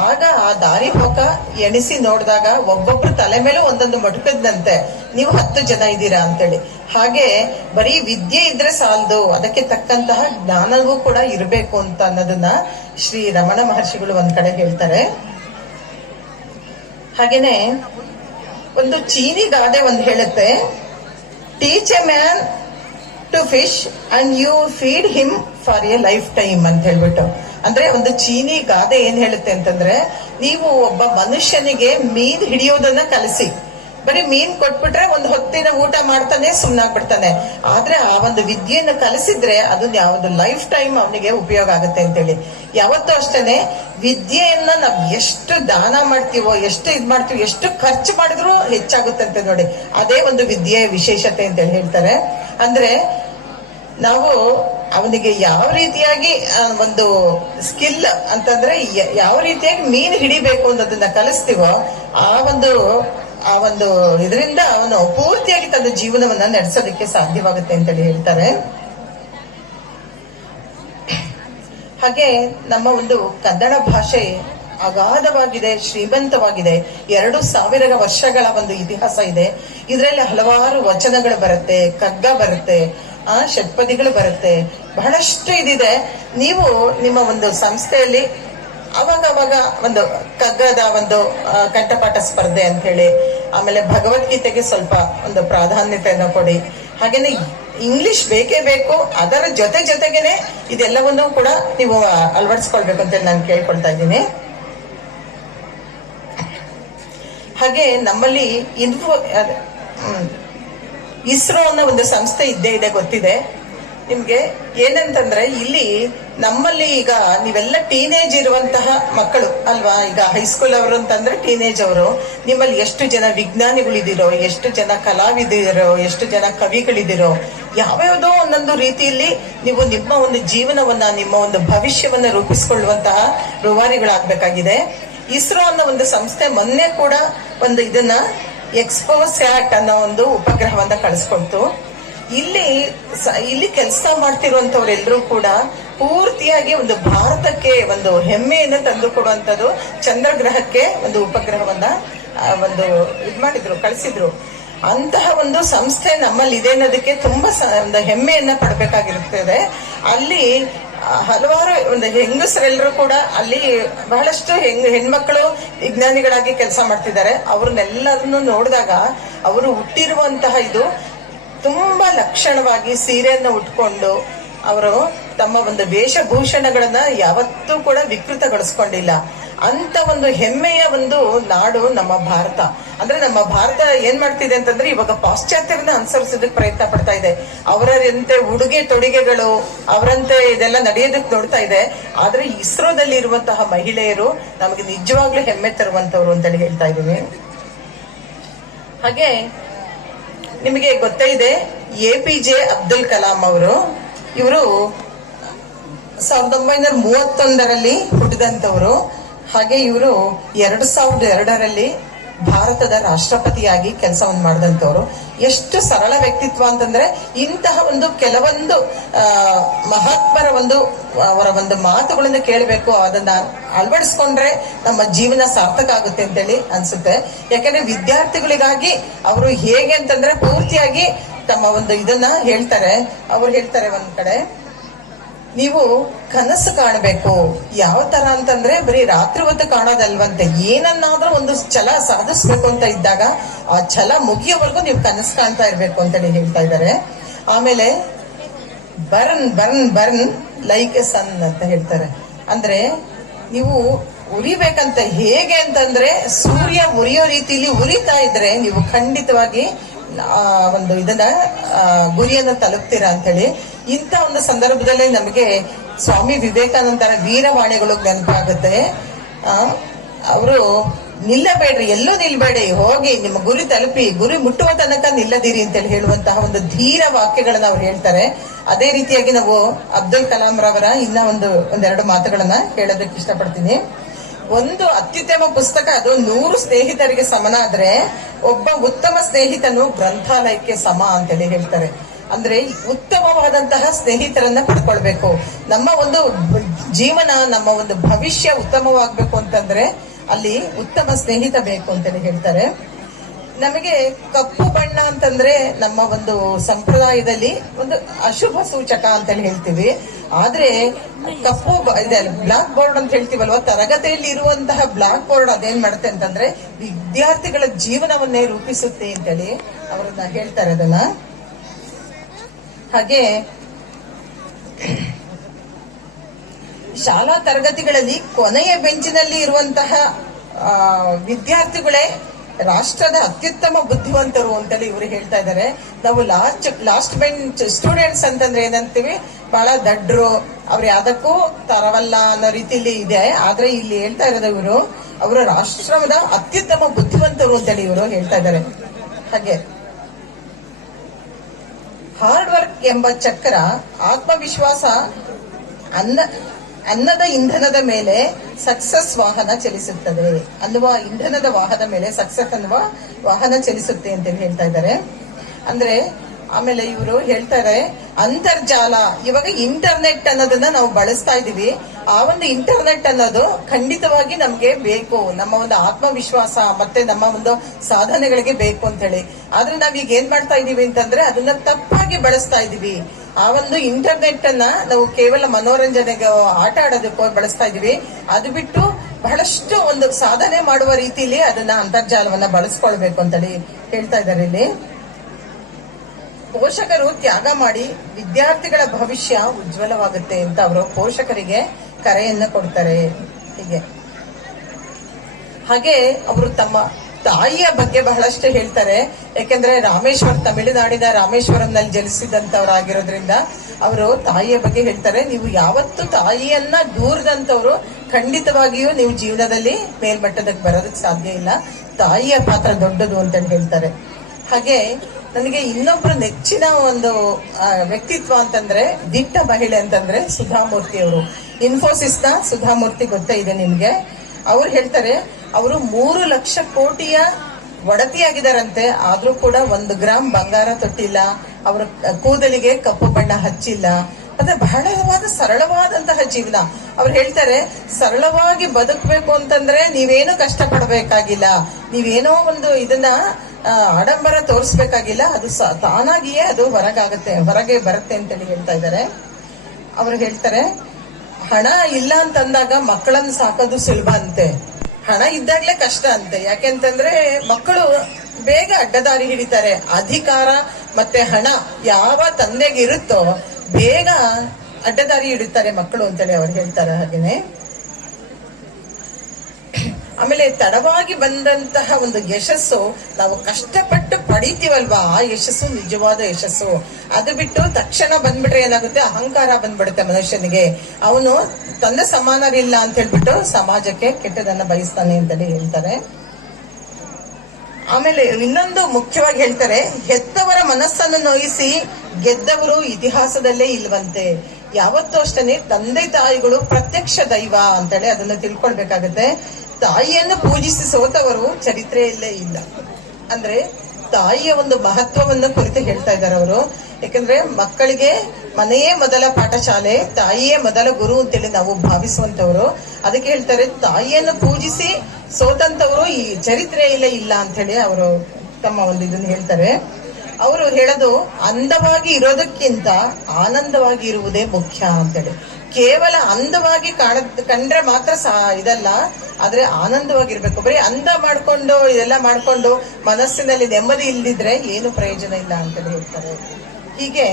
ಆಗ ಆ ದಾರಿ ಹೋಗ ಎಣಿಸಿ ನೋಡಿದಾಗ ಒಬ್ಬೊಬ್ರು ತಲೆ ಮೇಲೂ ಒಂದೊಂದು ಮಟಕದಂತೆ, ನೀವು 10 ಜನ ಇದ್ದೀರಾ ಅಂತೇಳಿ. ಹಾಗೆ ಬರೀ ವಿದ್ಯೆ ಇದ್ರೆ ಸಾಲದು, ಅದಕ್ಕೆ ತಕ್ಕಂತಹ ಜ್ಞಾನವೂ ಕೂಡ ಇರಬೇಕು ಅಂತ ಅನ್ನೋದನ್ನ ಶ್ರೀ ರಮಣ ಮಹರ್ಷಿಗಳು ಒಂದ್ ಕಡೆ ಹೇಳ್ತಾರೆ. ಹಾಗೇನೆ ಒಂದು ಚೀನಿ ಗಾದೆ ಒಂದ್ ಹೇಳುತ್ತೆ, teach a man to fish and you feed him for a lifetime ಅಂತ ಹೇಳ್ಬಿಟ್ಟು. ಅಂದ್ರೆ ಒಂದು ಚೀನಿ ಗಾದೆ ಏನ್ ಹೇಳುತ್ತೆ ಅಂತಂದ್ರೆ, ನೀವು ಒಬ್ಬ ಮನುಷ್ಯನಿಗೆ ಮೀನ್ ಹಿಡಿಯೋದನ್ನ ಕಲಿಸಿ, ಬರೀ ಮೀನ್ ಕೊಟ್ಬಿಟ್ರೆ ಒಂದು ಹೊತ್ತಿನ ಊಟ ಮಾಡ್ತಾನೆ ಸುಮ್ನಾಗ್ಬಿಡ್ತಾನೆ. ಆದ್ರೆ ಆ ಒಂದು ವಿದ್ಯೆಯನ್ನು ಕಲಿಸಿದ್ರೆ ಅದು ಯಾವ್ದು ಲೈಫ್ ಟೈಮ್ ಅವನಿಗೆ ಉಪಯೋಗ ಆಗುತ್ತೆ ಅಂತೇಳಿ. ಯಾವತ್ತೂ ಅಷ್ಟೇನೆ ವಿದ್ಯೆಯನ್ನ ನಾವ್ ಎಷ್ಟು ದಾನ ಮಾಡ್ತೀವೋ, ಎಷ್ಟು ಇದ್ ಮಾಡ್ತೀವೋ, ಎಷ್ಟು ಖರ್ಚು ಮಾಡಿದ್ರು ಹೆಚ್ಚಾಗುತ್ತಂತೆ ನೋಡಿ. ಅದೇ ಒಂದು ವಿದ್ಯೆಯ ವಿಶೇಷತೆ ಅಂತ ಹೇಳ್ತಾರೆ. ಅಂದ್ರೆ ನಾವು ಅವನಿಗೆ ಯಾವ ರೀತಿಯಾಗಿ ಒಂದು ಸ್ಕಿಲ್ ಅಂತಂದ್ರೆ ಯಾವ ರೀತಿಯಾಗಿ ಮೀನು ಹಿಡಿಬೇಕು ಅನ್ನೋದನ್ನ ಕಲಿಸ್ತೀವೋ ಆ ಒಂದು ಇದರಿಂದ ಅವನು ಪೂರ್ತಿಯಾಗಿ ತನ್ನ ಜೀವನವನ್ನ ನಡೆಸೋದಕ್ಕೆ ಸಾಧ್ಯವಾಗುತ್ತೆ ಅಂತೇಳಿ ಹೇಳ್ತಾರೆ. ಹಾಗೆ ನಮ್ಮ ಒಂದು ಕನ್ನಡ ಭಾಷೆ ಅಗಾಧವಾಗಿದೆ, ಶ್ರೀಮಂತವಾಗಿದೆ. 2000 ವರ್ಷಗಳ ಒಂದು ಇತಿಹಾಸ ಇದೆ. ಇದರಲ್ಲಿ ಹಲವಾರು ವಚನಗಳು ಬರುತ್ತೆ, ಕಗ್ಗ ಬರುತ್ತೆ, ಷಟ್ಪದಿಗಳು ಬರುತ್ತೆ, ಬಹಳಷ್ಟು ಇದಿದೆ. ನೀವು ನಿಮ್ಮ ಒಂದು ಸಂಸ್ಥೆಯಲ್ಲಿ ಅವಾಗ ಒಂದು ಕಗ್ಗದ ಒಂದು ಕಂಠಪಾಠ ಸ್ಪರ್ಧೆ ಅಂತ ಹೇಳಿ, ಆಮೇಲೆ ಭಗವದ್ಗೀತೆಗೆ ಸ್ವಲ್ಪ ಒಂದು ಪ್ರಾಧಾನ್ಯತೆಯನ್ನು ಕೊಡಿ. ಹಾಗೇನೆ ಇಂಗ್ಲಿಷ್ ಬೇಕೇ ಬೇಕು. ಅದರ ಜೊತೆಗೇನೆ ಇದೆಲ್ಲವನ್ನೂ ಕೂಡ ನೀವು ಅಳವಡಿಸ್ಕೊಳ್ಬೇಕು ಅಂತ ನಾನು ಕೇಳ್ಕೊಳ್ತಾ ಇದ್ದೀನಿ. ಹಾಗೆ ನಮ್ಮಲ್ಲಿ ಇಸ್ರೋ ಅನ್ನೋ ಒಂದು ಸಂಸ್ಥೆ ಇದ್ದೇ ಇದೆ, ಗೊತ್ತಿದೆ ನಿಮ್ಗೆ. ಏನಂತಂದ್ರೆ ಇಲ್ಲಿ ನಮ್ಮಲ್ಲಿ ಈಗ ನೀವೆಲ್ಲ ಟೀನೇಜ್ ಇರುವಂತಹ ಮಕ್ಕಳು ಅಲ್ವಾ, ಈಗ ಹೈಸ್ಕೂಲ್ ಅವರು ಅಂತಂದ್ರೆ ಟೀನೇಜ್ ಅವರು. ನಿಮ್ಮಲ್ಲಿ ಎಷ್ಟು ಜನ ವಿಜ್ಞಾನಿಗಳಿದಿರೋ, ಎಷ್ಟು ಜನ ಕಲಾವಿದಿರೋ, ಎಷ್ಟು ಜನ ಕವಿಗಳಿದಿರೋ, ಯಾವ್ಯಾವುದೋ ಒಂದೊಂದು ರೀತಿಯಲ್ಲಿ ನೀವು ನಿಮ್ಮ ಒಂದು ಜೀವನವನ್ನ, ನಿಮ್ಮ ಒಂದು ಭವಿಷ್ಯವನ್ನ ರೂಪಿಸಿಕೊಳ್ಳುವಂತಹ ರೂವಾರಿಗಳಾಗಬೇಕಾಗಿದೆ. ಇಸ್ರೋ ಅನ್ನೋ ಒಂದು ಸಂಸ್ಥೆ ಮೊನ್ನೆ ಕೂಡ ಒಂದು ಇದನ್ನ ಎಕ್ಸ್ಪೋಸ್ಯಾಟ್ ಅನ್ನೋ ಒಂದು ಉಪಗ್ರಹವನ್ನ ಕಳಿಸ್ಕೊಡ್ತು. ಇಲ್ಲಿ ಕೆಲಸ ಮಾಡ್ತಿರುವಂತವ್ರೆಲ್ಲರೂ ಕೂಡ ಪೂರ್ತಿಯಾಗಿ ಒಂದು ಭಾರತಕ್ಕೆ ಒಂದು ಹೆಮ್ಮೆಯನ್ನು ತಂದು ಕೊಡುವಂತದ್ದು, ಚಂದ್ರಗ್ರಹಕ್ಕೆ ಒಂದು ಉಪಗ್ರಹವನ್ನ ಕಳಿಸಿದ್ರು. ಅಂತಹ ಒಂದು ಸಂಸ್ಥೆ ನಮ್ಮಲ್ಲಿ ಇದೆ ಅನ್ನೋದಕ್ಕೆ ತುಂಬಾ ಒಂದು ಹೆಮ್ಮೆಯನ್ನ ಪಡಬೇಕಾಗಿರುತ್ತದೆ. ಅಲ್ಲಿ ಹಲವಾರು ಒಂದು ಹೆಂಗಸರೆಲ್ಲರೂ ಕೂಡ ಅಲ್ಲಿ ಬಹಳಷ್ಟು ಹೆಣ್ಮಕ್ಳು ವಿಜ್ಞಾನಿಗಳಾಗಿ ಕೆಲಸ ಮಾಡ್ತಿದ್ದಾರೆ. ಅವ್ರನ್ನೆಲ್ಲರನ್ನು ನೋಡಿದಾಗ ಅವರು ಹುಟ್ಟಿರುವಂತಹ ಇದು ತುಂಬಾ ಲಕ್ಷಣವಾಗಿ ಸೀರೆಯನ್ನ ಉಟ್ಕೊಂಡು ಅವರು ತಮ್ಮ ಒಂದು ವೇಷಭೂಷಣಗಳನ್ನ ಯಾವತ್ತೂ ಕೂಡ ವಿಕೃತಗೊಳಿಸ್ಕೊಂಡಿಲ್ಲ. ಅಂತ ಒಂದು ಹೆಮ್ಮೆಯ ಒಂದು ನಾಡು ನಮ್ಮ ಭಾರತ. ಅಂದ್ರೆ ನಮ್ಮ ಭಾರತ ಏನ್ ಮಾಡ್ತಿದೆ ಅಂತಂದ್ರೆ ಇವಾಗ ಪಾಶ್ಚಾತ್ಯರನ್ನ ಅನುಸರಿಸೋದಕ್ಕೆ ಪ್ರಯತ್ನ ಪಡ್ತಾ ಇದೆ. ಅವರಂತೆ ಉಡುಗೆ ತೊಡುಗೆಗಳು, ಅವರಂತೆ ಇದೆಲ್ಲ ನಡೆಯೋದಕ್ಕೆ ನೋಡ್ತಾ ಇದೆ. ಆದ್ರೆ ಇಸ್ರೋದಲ್ಲಿ ಇರುವಂತಹ ಮಹಿಳೆಯರು ನಮಗೆ ನಿಜವಾಗ್ಲೂ ಹೆಮ್ಮೆ ತರುವಂತವ್ರು ಅಂತೇಳಿ ಹೇಳ್ತಾ ಇದೀವಿ. ಹಾಗೆ ನಿಮಗೆ ಗೊತ್ತೇ ಇದೆ, APJ ಅಬ್ದುಲ್ ಕಲಾಂ ಅವರು, ಇವರು 1931ರಲ್ಲಿ ಹುಟ್ಟಿದಂತವರು. ಹಾಗೆ ಇವರು 2002ರಲ್ಲಿ ಭಾರತದ ರಾಷ್ಟ್ರಪತಿಯಾಗಿ ಕೆಲಸವನ್ನು ಮಾಡಿದಂತವ್ರು. ಎಷ್ಟು ಸರಳ ವ್ಯಕ್ತಿತ್ವ ಅಂತಂದ್ರೆ ಇಂತಹ ಒಂದು ಕೆಲವೊಂದು ಮಹಾತ್ಮರ ಅವರ ಒಂದು ಮಾತುಗಳನ್ನು ಕೇಳಬೇಕು, ಅದನ್ನ ಅಳವಡಿಸ್ಕೊಂಡ್ರೆ ನಮ್ಮ ಜೀವನ ಸಾರ್ಥಕ ಆಗುತ್ತೆ ಅಂತೇಳಿ ಅನ್ಸುತ್ತೆ. ಯಾಕಂದ್ರೆ ವಿದ್ಯಾರ್ಥಿಗಳಿಗಾಗಿ ಅವರು ಹೇಗೆ ಅಂತಂದ್ರೆ ಪೂರ್ತಿಯಾಗಿ ತಮ್ಮ ಒಂದು ಇದನ್ನ ಹೇಳ್ತಾರೆ. ಅವ್ರು ಹೇಳ್ತಾರೆ ಒಂದ್ ಕಡೆ, ನೀವು ಕನಸು ಕಾಣಬೇಕು. ಯಾವ ತರ ಅಂತಂದ್ರೆ ಬರೀ ರಾತ್ರಿ ಹೊತ್ತು ಕಾಣೋದಲ್ವಂತೆ, ಏನನ್ನಾದ್ರೂ ಒಂದು ಛಲ ಸಾಧಿಸ್ಬೇಕು ಅಂತ ಇದ್ದಾಗ ಆ ಛಲ ಮುಗಿಯೋವರೆಗೂ ನೀವು ಕನಸು ಕಾಣ್ತಾ ಇರ್ಬೇಕು ಅಂತೇಳಿ ಹೇಳ್ತಾ ಇದ್ದಾರೆ. ಆಮೇಲೆ burn burn burn like a sun ಅಂತ ಹೇಳ್ತಾರೆ. ಅಂದ್ರೆ ನೀವು ಉರಿಬೇಕಂತ, ಹೇಗೆ ಅಂತಂದ್ರೆ ಸೂರ್ಯ ಉರಿಯೋ ರೀತಿಯಲ್ಲಿ ಉರಿತಾ ಇದ್ರೆ ನೀವು ಖಂಡಿತವಾಗಿ ಒಂದು ಇದನ್ನ ಗುರಿಯನ್ನ ತಲುಪ್ತೀರಾ ಅಂತ ಹೇಳಿ. ಇಂಥ ಒಂದು ಸಂದರ್ಭದಲ್ಲಿ ನಮಗೆ ಸ್ವಾಮಿ ವಿವೇಕಾನಂದರ ವೀರವಾಣಿಗಳು ನೆನಪಾಗುತ್ತೆ. ಅವರು ನಿಲ್ಲಬೇಡ್ರಿ, ಎಲ್ಲೂ ನಿಲ್ಬೇಡಿ, ಹೋಗಿ ನಿಮ್ಮ ಗುರಿ ತಲುಪಿ, ಗುರಿ ಮುಟ್ಟುವ ತನಕ ನಿಲ್ಲದಿರಿ ಅಂತೇಳಿ ಹೇಳುವಂತಹ ಒಂದು ಧೀರ ವಾಕ್ಯಗಳನ್ನ ಅವ್ರು ಹೇಳ್ತಾರೆ. ಅದೇ ರೀತಿಯಾಗಿ ನಾವು ಅಬ್ದುಲ್ ಕಲಾಂ ರವರ ಇನ್ನ ಒಂದೆರಡು ಮಾತುಗಳನ್ನ ಹೇಳೋದಕ್ಕೆ ಇಷ್ಟಪಡ್ತೀನಿ. ಒಂದು ಅತ್ಯುತ್ತಮ ಪುಸ್ತಕ ಅದು 100 ಸ್ನೇಹಿತರಿಗೆ ಸಮನಾದ್ರೆ ಒಬ್ಬ ಉತ್ತಮ ಸ್ನೇಹಿತನು ಗ್ರಂಥಾಲಯಕ್ಕೆ ಸಮ ಅಂತೇಳಿ ಹೇಳ್ತಾರೆ. ಅಂದ್ರೆ ಉತ್ತಮವಾದಂತಹ ಸ್ನೇಹಿತರನ್ನ ಪಡ್ಕೊಳ್ಬೇಕು. ನಮ್ಮ ಒಂದು ಜೀವನ, ನಮ್ಮ ಒಂದು ಭವಿಷ್ಯ ಉತ್ತಮವಾಗ್ಬೇಕು ಅಂತಂದ್ರೆ ಅಲ್ಲಿ ಉತ್ತಮ ಸ್ನೇಹಿತ ಬೇಕು ಅಂತೇಳಿ ಹೇಳ್ತಾರೆ. ನಮಗೆ ಕಪ್ಪು ಬಣ್ಣ ಅಂತಂದ್ರೆ ನಮ್ಮ ಒಂದು ಸಂಪ್ರದಾಯದಲ್ಲಿ ಒಂದು ಅಶುಭ ಸೂಚಕ ಅಂತೇಳಿ ಹೇಳ್ತೀವಿ. ಆದ್ರೆ ಕಪ್ಪು ಇದೆ ಬ್ಲಾಕ್ ಬೋರ್ಡ್ ಅಂತ ಹೇಳ್ತೀವಲ್ವಾ, ತರಗತಿಯಲ್ಲಿ ಇರುವಂತಹ ಬ್ಲಾಕ್ ಬೋರ್ಡ್ ಅದೇನ್ ಮಾಡುತ್ತೆ ಅಂತಂದ್ರೆ ವಿದ್ಯಾರ್ಥಿಗಳ ಜೀವನವನ್ನೇ ರೂಪಿಸುತ್ತೆ ಅಂತೇಳಿ ಅವರನ್ನ ಹೇಳ್ತಾರೆ ಅದನ್ನ. ಹಾಗೆ ಶಾಲಾ ತರಗತಿಗಳಲ್ಲಿ ಕೊನೆಯ ಬೆಂಚಿನಲ್ಲಿ ಇರುವಂತಹ ವಿದ್ಯಾರ್ಥಿಗಳೇ ರಾಷ್ಟ್ರದ ಅತ್ಯುತ್ತಮ ಬುದ್ಧಿವಂತರು ಅಂತೇಳಿ ಇವರು ಹೇಳ್ತಾ ಇದ್ದಾರೆ. ನಾವು ಲಾಸ್ಟ್ ಬೆಂಚ್ ಸ್ಟೂಡೆಂಟ್ಸ್ ಅಂತಂದ್ರೆ ಏನಂತೀವಿ, ಬಹಳ ದಡ್ರು, ಅವ್ರು ಯಾವ್ದಕ್ಕೂ ತರವಲ್ಲ ಅನ್ನೋ ರೀತಿಯಲ್ಲಿ ಇದೆ. ಆದ್ರೆ ಇಲ್ಲಿ ಹೇಳ್ತಾ ಇರೋದು ಅವರು ರಾಷ್ಟ್ರದ ಅತ್ಯುತ್ತಮ ಬುದ್ಧಿವಂತರು ಅಂತೇಳಿ ಇವರು ಹೇಳ್ತಾ ಇದ್ದಾರೆ. ಹಾಗೆ ಹಾರ್ಡ್ ವರ್ಕ್ ಎಂಬ ಚಕ್ರ ಆತ್ಮವಿಶ್ವಾಸ ಅನ್ನದ ಇಂಧನದ ಮೇಲೆ ಸಕ್ಸಸ್ ವಾಹನ ಚಲಿಸುತ್ತದೆ ಅನ್ನುವ ಇಂಧನದ ವಾಹನದ ಮೇಲೆ ಸಕ್ಸಸ್ ಅನ್ನುವ ವಾಹನ ಚಲಿಸುತ್ತೆ ಅಂತ ಹೇಳ್ತಾ ಇದ್ದಾರೆ. ಅಂದ್ರೆ ಆಮೇಲೆ ಇವರು ಹೇಳ್ತಾರೆ ಅಂತರ್ಜಾಲ, ಇವಾಗ ಇಂಟರ್ನೆಟ್ ಅನ್ನೋದನ್ನ ನಾವು ಬಳಸ್ತಾ ಇದೀವಿ. ಆ ಒಂದು ಇಂಟರ್ನೆಟ್ ಅನ್ನೋದು ಖಂಡಿತವಾಗಿ ನಮ್ಗೆ ಬೇಕು, ನಮ್ಮ ಒಂದು ಆತ್ಮವಿಶ್ವಾಸ ಮತ್ತೆ ನಮ್ಮ ಒಂದು ಸಾಧನೆಗಳಿಗೆ ಬೇಕು ಅಂತ ಹೇಳಿ. ಆದ್ರೆ ನಾವೀಗ ಏನ್ ಮಾಡ್ತಾ ಇದೀವಿ ಅಂತಂದ್ರೆ ಅದನ್ನ ತಪ್ಪಾಗಿ ಬಳಸ್ತಾ ಇದೀವಿ. ಆ ಒಂದು ಇಂಟರ್ನೆಟ್ ಅನ್ನ ನಾವು ಕೇವಲ ಮನೋರಂಜನೆಗೆ, ಆಟ ಆಡೋದಕ್ಕೋ ಬಳಸ್ತಾ ಇದೀವಿ. ಅದು ಬಿಟ್ಟು ಬಹಳಷ್ಟು ಒಂದು ಸಾಧನೆ ಮಾಡುವ ರೀತಿಯಲ್ಲಿ ಅದನ್ನ ಅಂತರ್ಜಾಲವನ್ನ ಬಳಸ್ಕೊಳ್ಬೇಕು ಅಂತೇಳಿ ಹೇಳ್ತಾ ಇದ್ದಾರೆ ಇಲ್ಲಿ. ಪೋಷಕರು ತ್ಯಾಗ ಮಾಡಿ ವಿದ್ಯಾರ್ಥಿಗಳ ಭವಿಷ್ಯ ಉಜ್ವಲವಾಗುತ್ತೆ ಅಂತ ಅವರು ಪೋಷಕರಿಗೆ ಕರೆಯನ್ನ ಕೊಡ್ತಾರೆ. ಹಾಗೆ ಅವರು ತಮ್ಮ ತಾಯಿಯ ಬಗ್ಗೆ ಬಹಳಷ್ಟು ಹೇಳ್ತಾರೆ. ಯಾಕೆಂದ್ರೆ ತಮಿಳುನಾಡಿನ ರಾಮೇಶ್ವರಂನಲ್ಲಿ ಜನಿಸಿದಂತವರಾಗಿರೋದ್ರಿಂದ ಅವರು ತಾಯಿಯ ಬಗ್ಗೆ ಹೇಳ್ತಾರೆ. ನೀವು ಯಾವತ್ತು ತಾಯಿಯನ್ನ ದೂರದಂತವ್ರು ಖಂಡಿತವಾಗಿಯೂ ನೀವು ಜೀವನದಲ್ಲಿ ಮೇಲ್ಮಟ್ಟದಕ್ಕೆ ಬರೋದಕ್ಕೆ ಸಾಧ್ಯ ಇಲ್ಲ. ತಾಯಿಯ ಪಾತ್ರ ದೊಡ್ಡದು ಅಂತ ಹೇಳ್ತಾರೆ. ಹಾಗೆ ನನಗೆ ಇನ್ನೊಬ್ರು ನೆಚ್ಚಿನ ಒಂದು ವ್ಯಕ್ತಿತ್ವ ಅಂತಂದ್ರೆ, ದಿಟ್ಟ ಮಹಿಳೆ ಅಂತಂದ್ರೆ ಸುಧಾಮೂರ್ತಿ ಅವರು. ಇನ್ಫೋಸಿಸ್ನ ಸುಧಾಮೂರ್ತಿ ಗೊತ್ತಾ ಇದೆ ನಿಮ್ಗೆ? ಅವ್ರು ಹೇಳ್ತಾರೆ, ಅವರು 3 ಲಕ್ಷ ಕೋಟಿಯ ಒಡತಿಯಾಗಿದ್ದಾರಂತೆ. ಆದ್ರೂ ಕೂಡ 1 ಗ್ರಾಮ್ ಬಂಗಾರ ತೊಟ್ಟಿಲ್ಲ, ಅವರ ಕೂದಲಿಗೆ ಕಪ್ಪು ಬಣ್ಣ ಹಚ್ಚಿಲ್ಲ. ಮತ್ತೆ ಬಹಳವಾದ ಸರಳವಾದಂತಹ ಜೀವನ. ಅವ್ರು ಹೇಳ್ತಾರೆ, ಸರಳವಾಗಿ ಬದುಕಬೇಕು ಅಂತಂದ್ರೆ ನೀವೇನು ಕಷ್ಟ ಪಡಬೇಕಾಗಿಲ್ಲ, ನೀವೇನೋ ಒಂದು ಇದನ್ನ ಆಡಂಬರ ತೋರಿಸ್ಬೇಕಾಗಿಲ್ಲ, ಅದು ತಾನಾಗಿಯೇ ಅದು ಹೊರಗೆ ಬರುತ್ತೆ ಅಂತೇಳಿ ಹೇಳ್ತಾ ಇದ್ದಾರೆ. ಅವ್ರು ಹೇಳ್ತಾರೆ, ಹಣ ಇಲ್ಲ ಅಂತಂದಾಗ ಮಕ್ಕಳನ್ನು ಸಾಕೋದು ಸುಲಭ ಅಂತೆ, ಹಣ ಇದ್ದಾಗ್ಲೇ ಕಷ್ಟ ಅಂತೆ. ಯಾಕೆಂತಂದ್ರೆ ಮಕ್ಕಳು ಬೇಗ ಅಡ್ಡದಾರಿ ಹಿಡಿತಾರೆ. ಅಧಿಕಾರ ಮತ್ತೆ ಹಣ ಯಾವ ತಂದೆಗೆ ಇರುತ್ತೋ ಬೇಗ ಅಡ್ಡದಾರಿ ಹಿಡಿತಾರೆ ಮಕ್ಕಳು ಅಂತೇಳಿ ಅವ್ರು ಹೇಳ್ತಾರೆ. ಹಾಗೇನೆ ಆಮೇಲೆ ತಡವಾಗಿ ಬಂದಂತಹ ಒಂದು ಯಶಸ್ಸು ನಾವು ಕಷ್ಟಪಟ್ಟು ಪಡಿತೀವಲ್ವಾ, ಆ ಯಶಸ್ಸು ನಿಜವಾದ ಯಶಸ್ಸು. ಅದು ಬಿಟ್ಟು ತಕ್ಷಣ ಬಂದ್ಬಿಟ್ರೆ ಏನಾಗುತ್ತೆ, ಅಹಂಕಾರ ಬಂದ್ಬಿಡುತ್ತೆ ಮನುಷ್ಯನಿಗೆ. ಅವನು ತಂದೆ ಸಮಾನರಿಲ್ಲ ಅಂತ ಹೇಳ್ಬಿಟ್ಟು ಸಮಾಜಕ್ಕೆ ಕೆಟ್ಟದನ್ನ ಬಯಸ್ತಾನೆ ಅಂತೇಳಿ ಹೇಳ್ತಾರೆ. ಆಮೇಲೆ ಇನ್ನೊಂದು ಮುಖ್ಯವಾಗಿ ಹೇಳ್ತಾರೆ, ಹೆತ್ತವರ ಮನಸ್ಸನ್ನು ನೋಯಿಸಿ ಗೆದ್ದವರು ಇತಿಹಾಸದಲ್ಲೇ ಇಲ್ವಂತೆ. ಯಾವತ್ತೂ ಅಷ್ಟೇ ತಂದೆ ತಾಯಿಗಳು ಪ್ರತ್ಯಕ್ಷ ದೈವ ಅಂತೇಳಿ ಅದನ್ನ ತಿಳ್ಕೊಳ್ಬೇಕಾಗತ್ತೆ. ತಾಯಿಯನ್ನು ಪೂಜಿಸಿ ಸೋತವರು ಚರಿತ್ರೆಯಲ್ಲೇ ಇಲ್ಲ. ಅಂದ್ರೆ ತಾಯಿಯ ಒಂದು ಮಹತ್ವವನ್ನು ಕುರಿತು ಹೇಳ್ತಾ ಇದ್ದಾರೆ ಅವರು. ಯಾಕಂದ್ರೆ ಮಕ್ಕಳಿಗೆ ಮನೆಯೇ ಮೊದಲ ಪಾಠಶಾಲೆ, ತಾಯಿಯೇ ಮೊದಲ ಗುರು ಅಂತೇಳಿ ನಾವು ಭಾವಿಸುವಂತವ್ರು. ಅದಕ್ಕೆ ಹೇಳ್ತಾರೆ, ತಾಯಿಯನ್ನು ಪೂಜಿಸಿ ಸೋತಂತವರು ಈ ಚರಿತ್ರೆಯಲ್ಲೇ ಇಲ್ಲ ಅಂತ ಹೇಳಿ ಅವರು ತಮ್ಮ ಒಂದು ಇದನ್ನು ಹೇಳ್ತಾರೆ. ಅವರು ಹೇಳೋದು, ಅಂದವಾಗಿ ಇರೋದಕ್ಕಿಂತ ಆನಂದವಾಗಿ ಇರುವುದೇ ಮುಖ್ಯ ಅಂತೇಳಿ. ಕೇವಲ ಅಂದವಾಗಿ ಕಂಡ್ರೆ ಮಾತ್ರ ಇದಲ್ಲ, ಆದ್ರೆ ಆನಂದವಾಗಿರ್ಬೇಕು. ಬರೀ ಅಂದ ಮಾಡ್ಕೊಂಡು ಇದೆಲ್ಲ ಮಾಡ್ಕೊಂಡು ಮನಸ್ಸಿನಲ್ಲಿ ನೆಮ್ಮದಿ ಇಲ್ದಿದ್ರೆ ಏನು ಪ್ರಯೋಜನ ಇಲ್ಲ ಅಂತೇಳಿ ಹೇಳ್ತಾರೆ. ಹೀಗೆ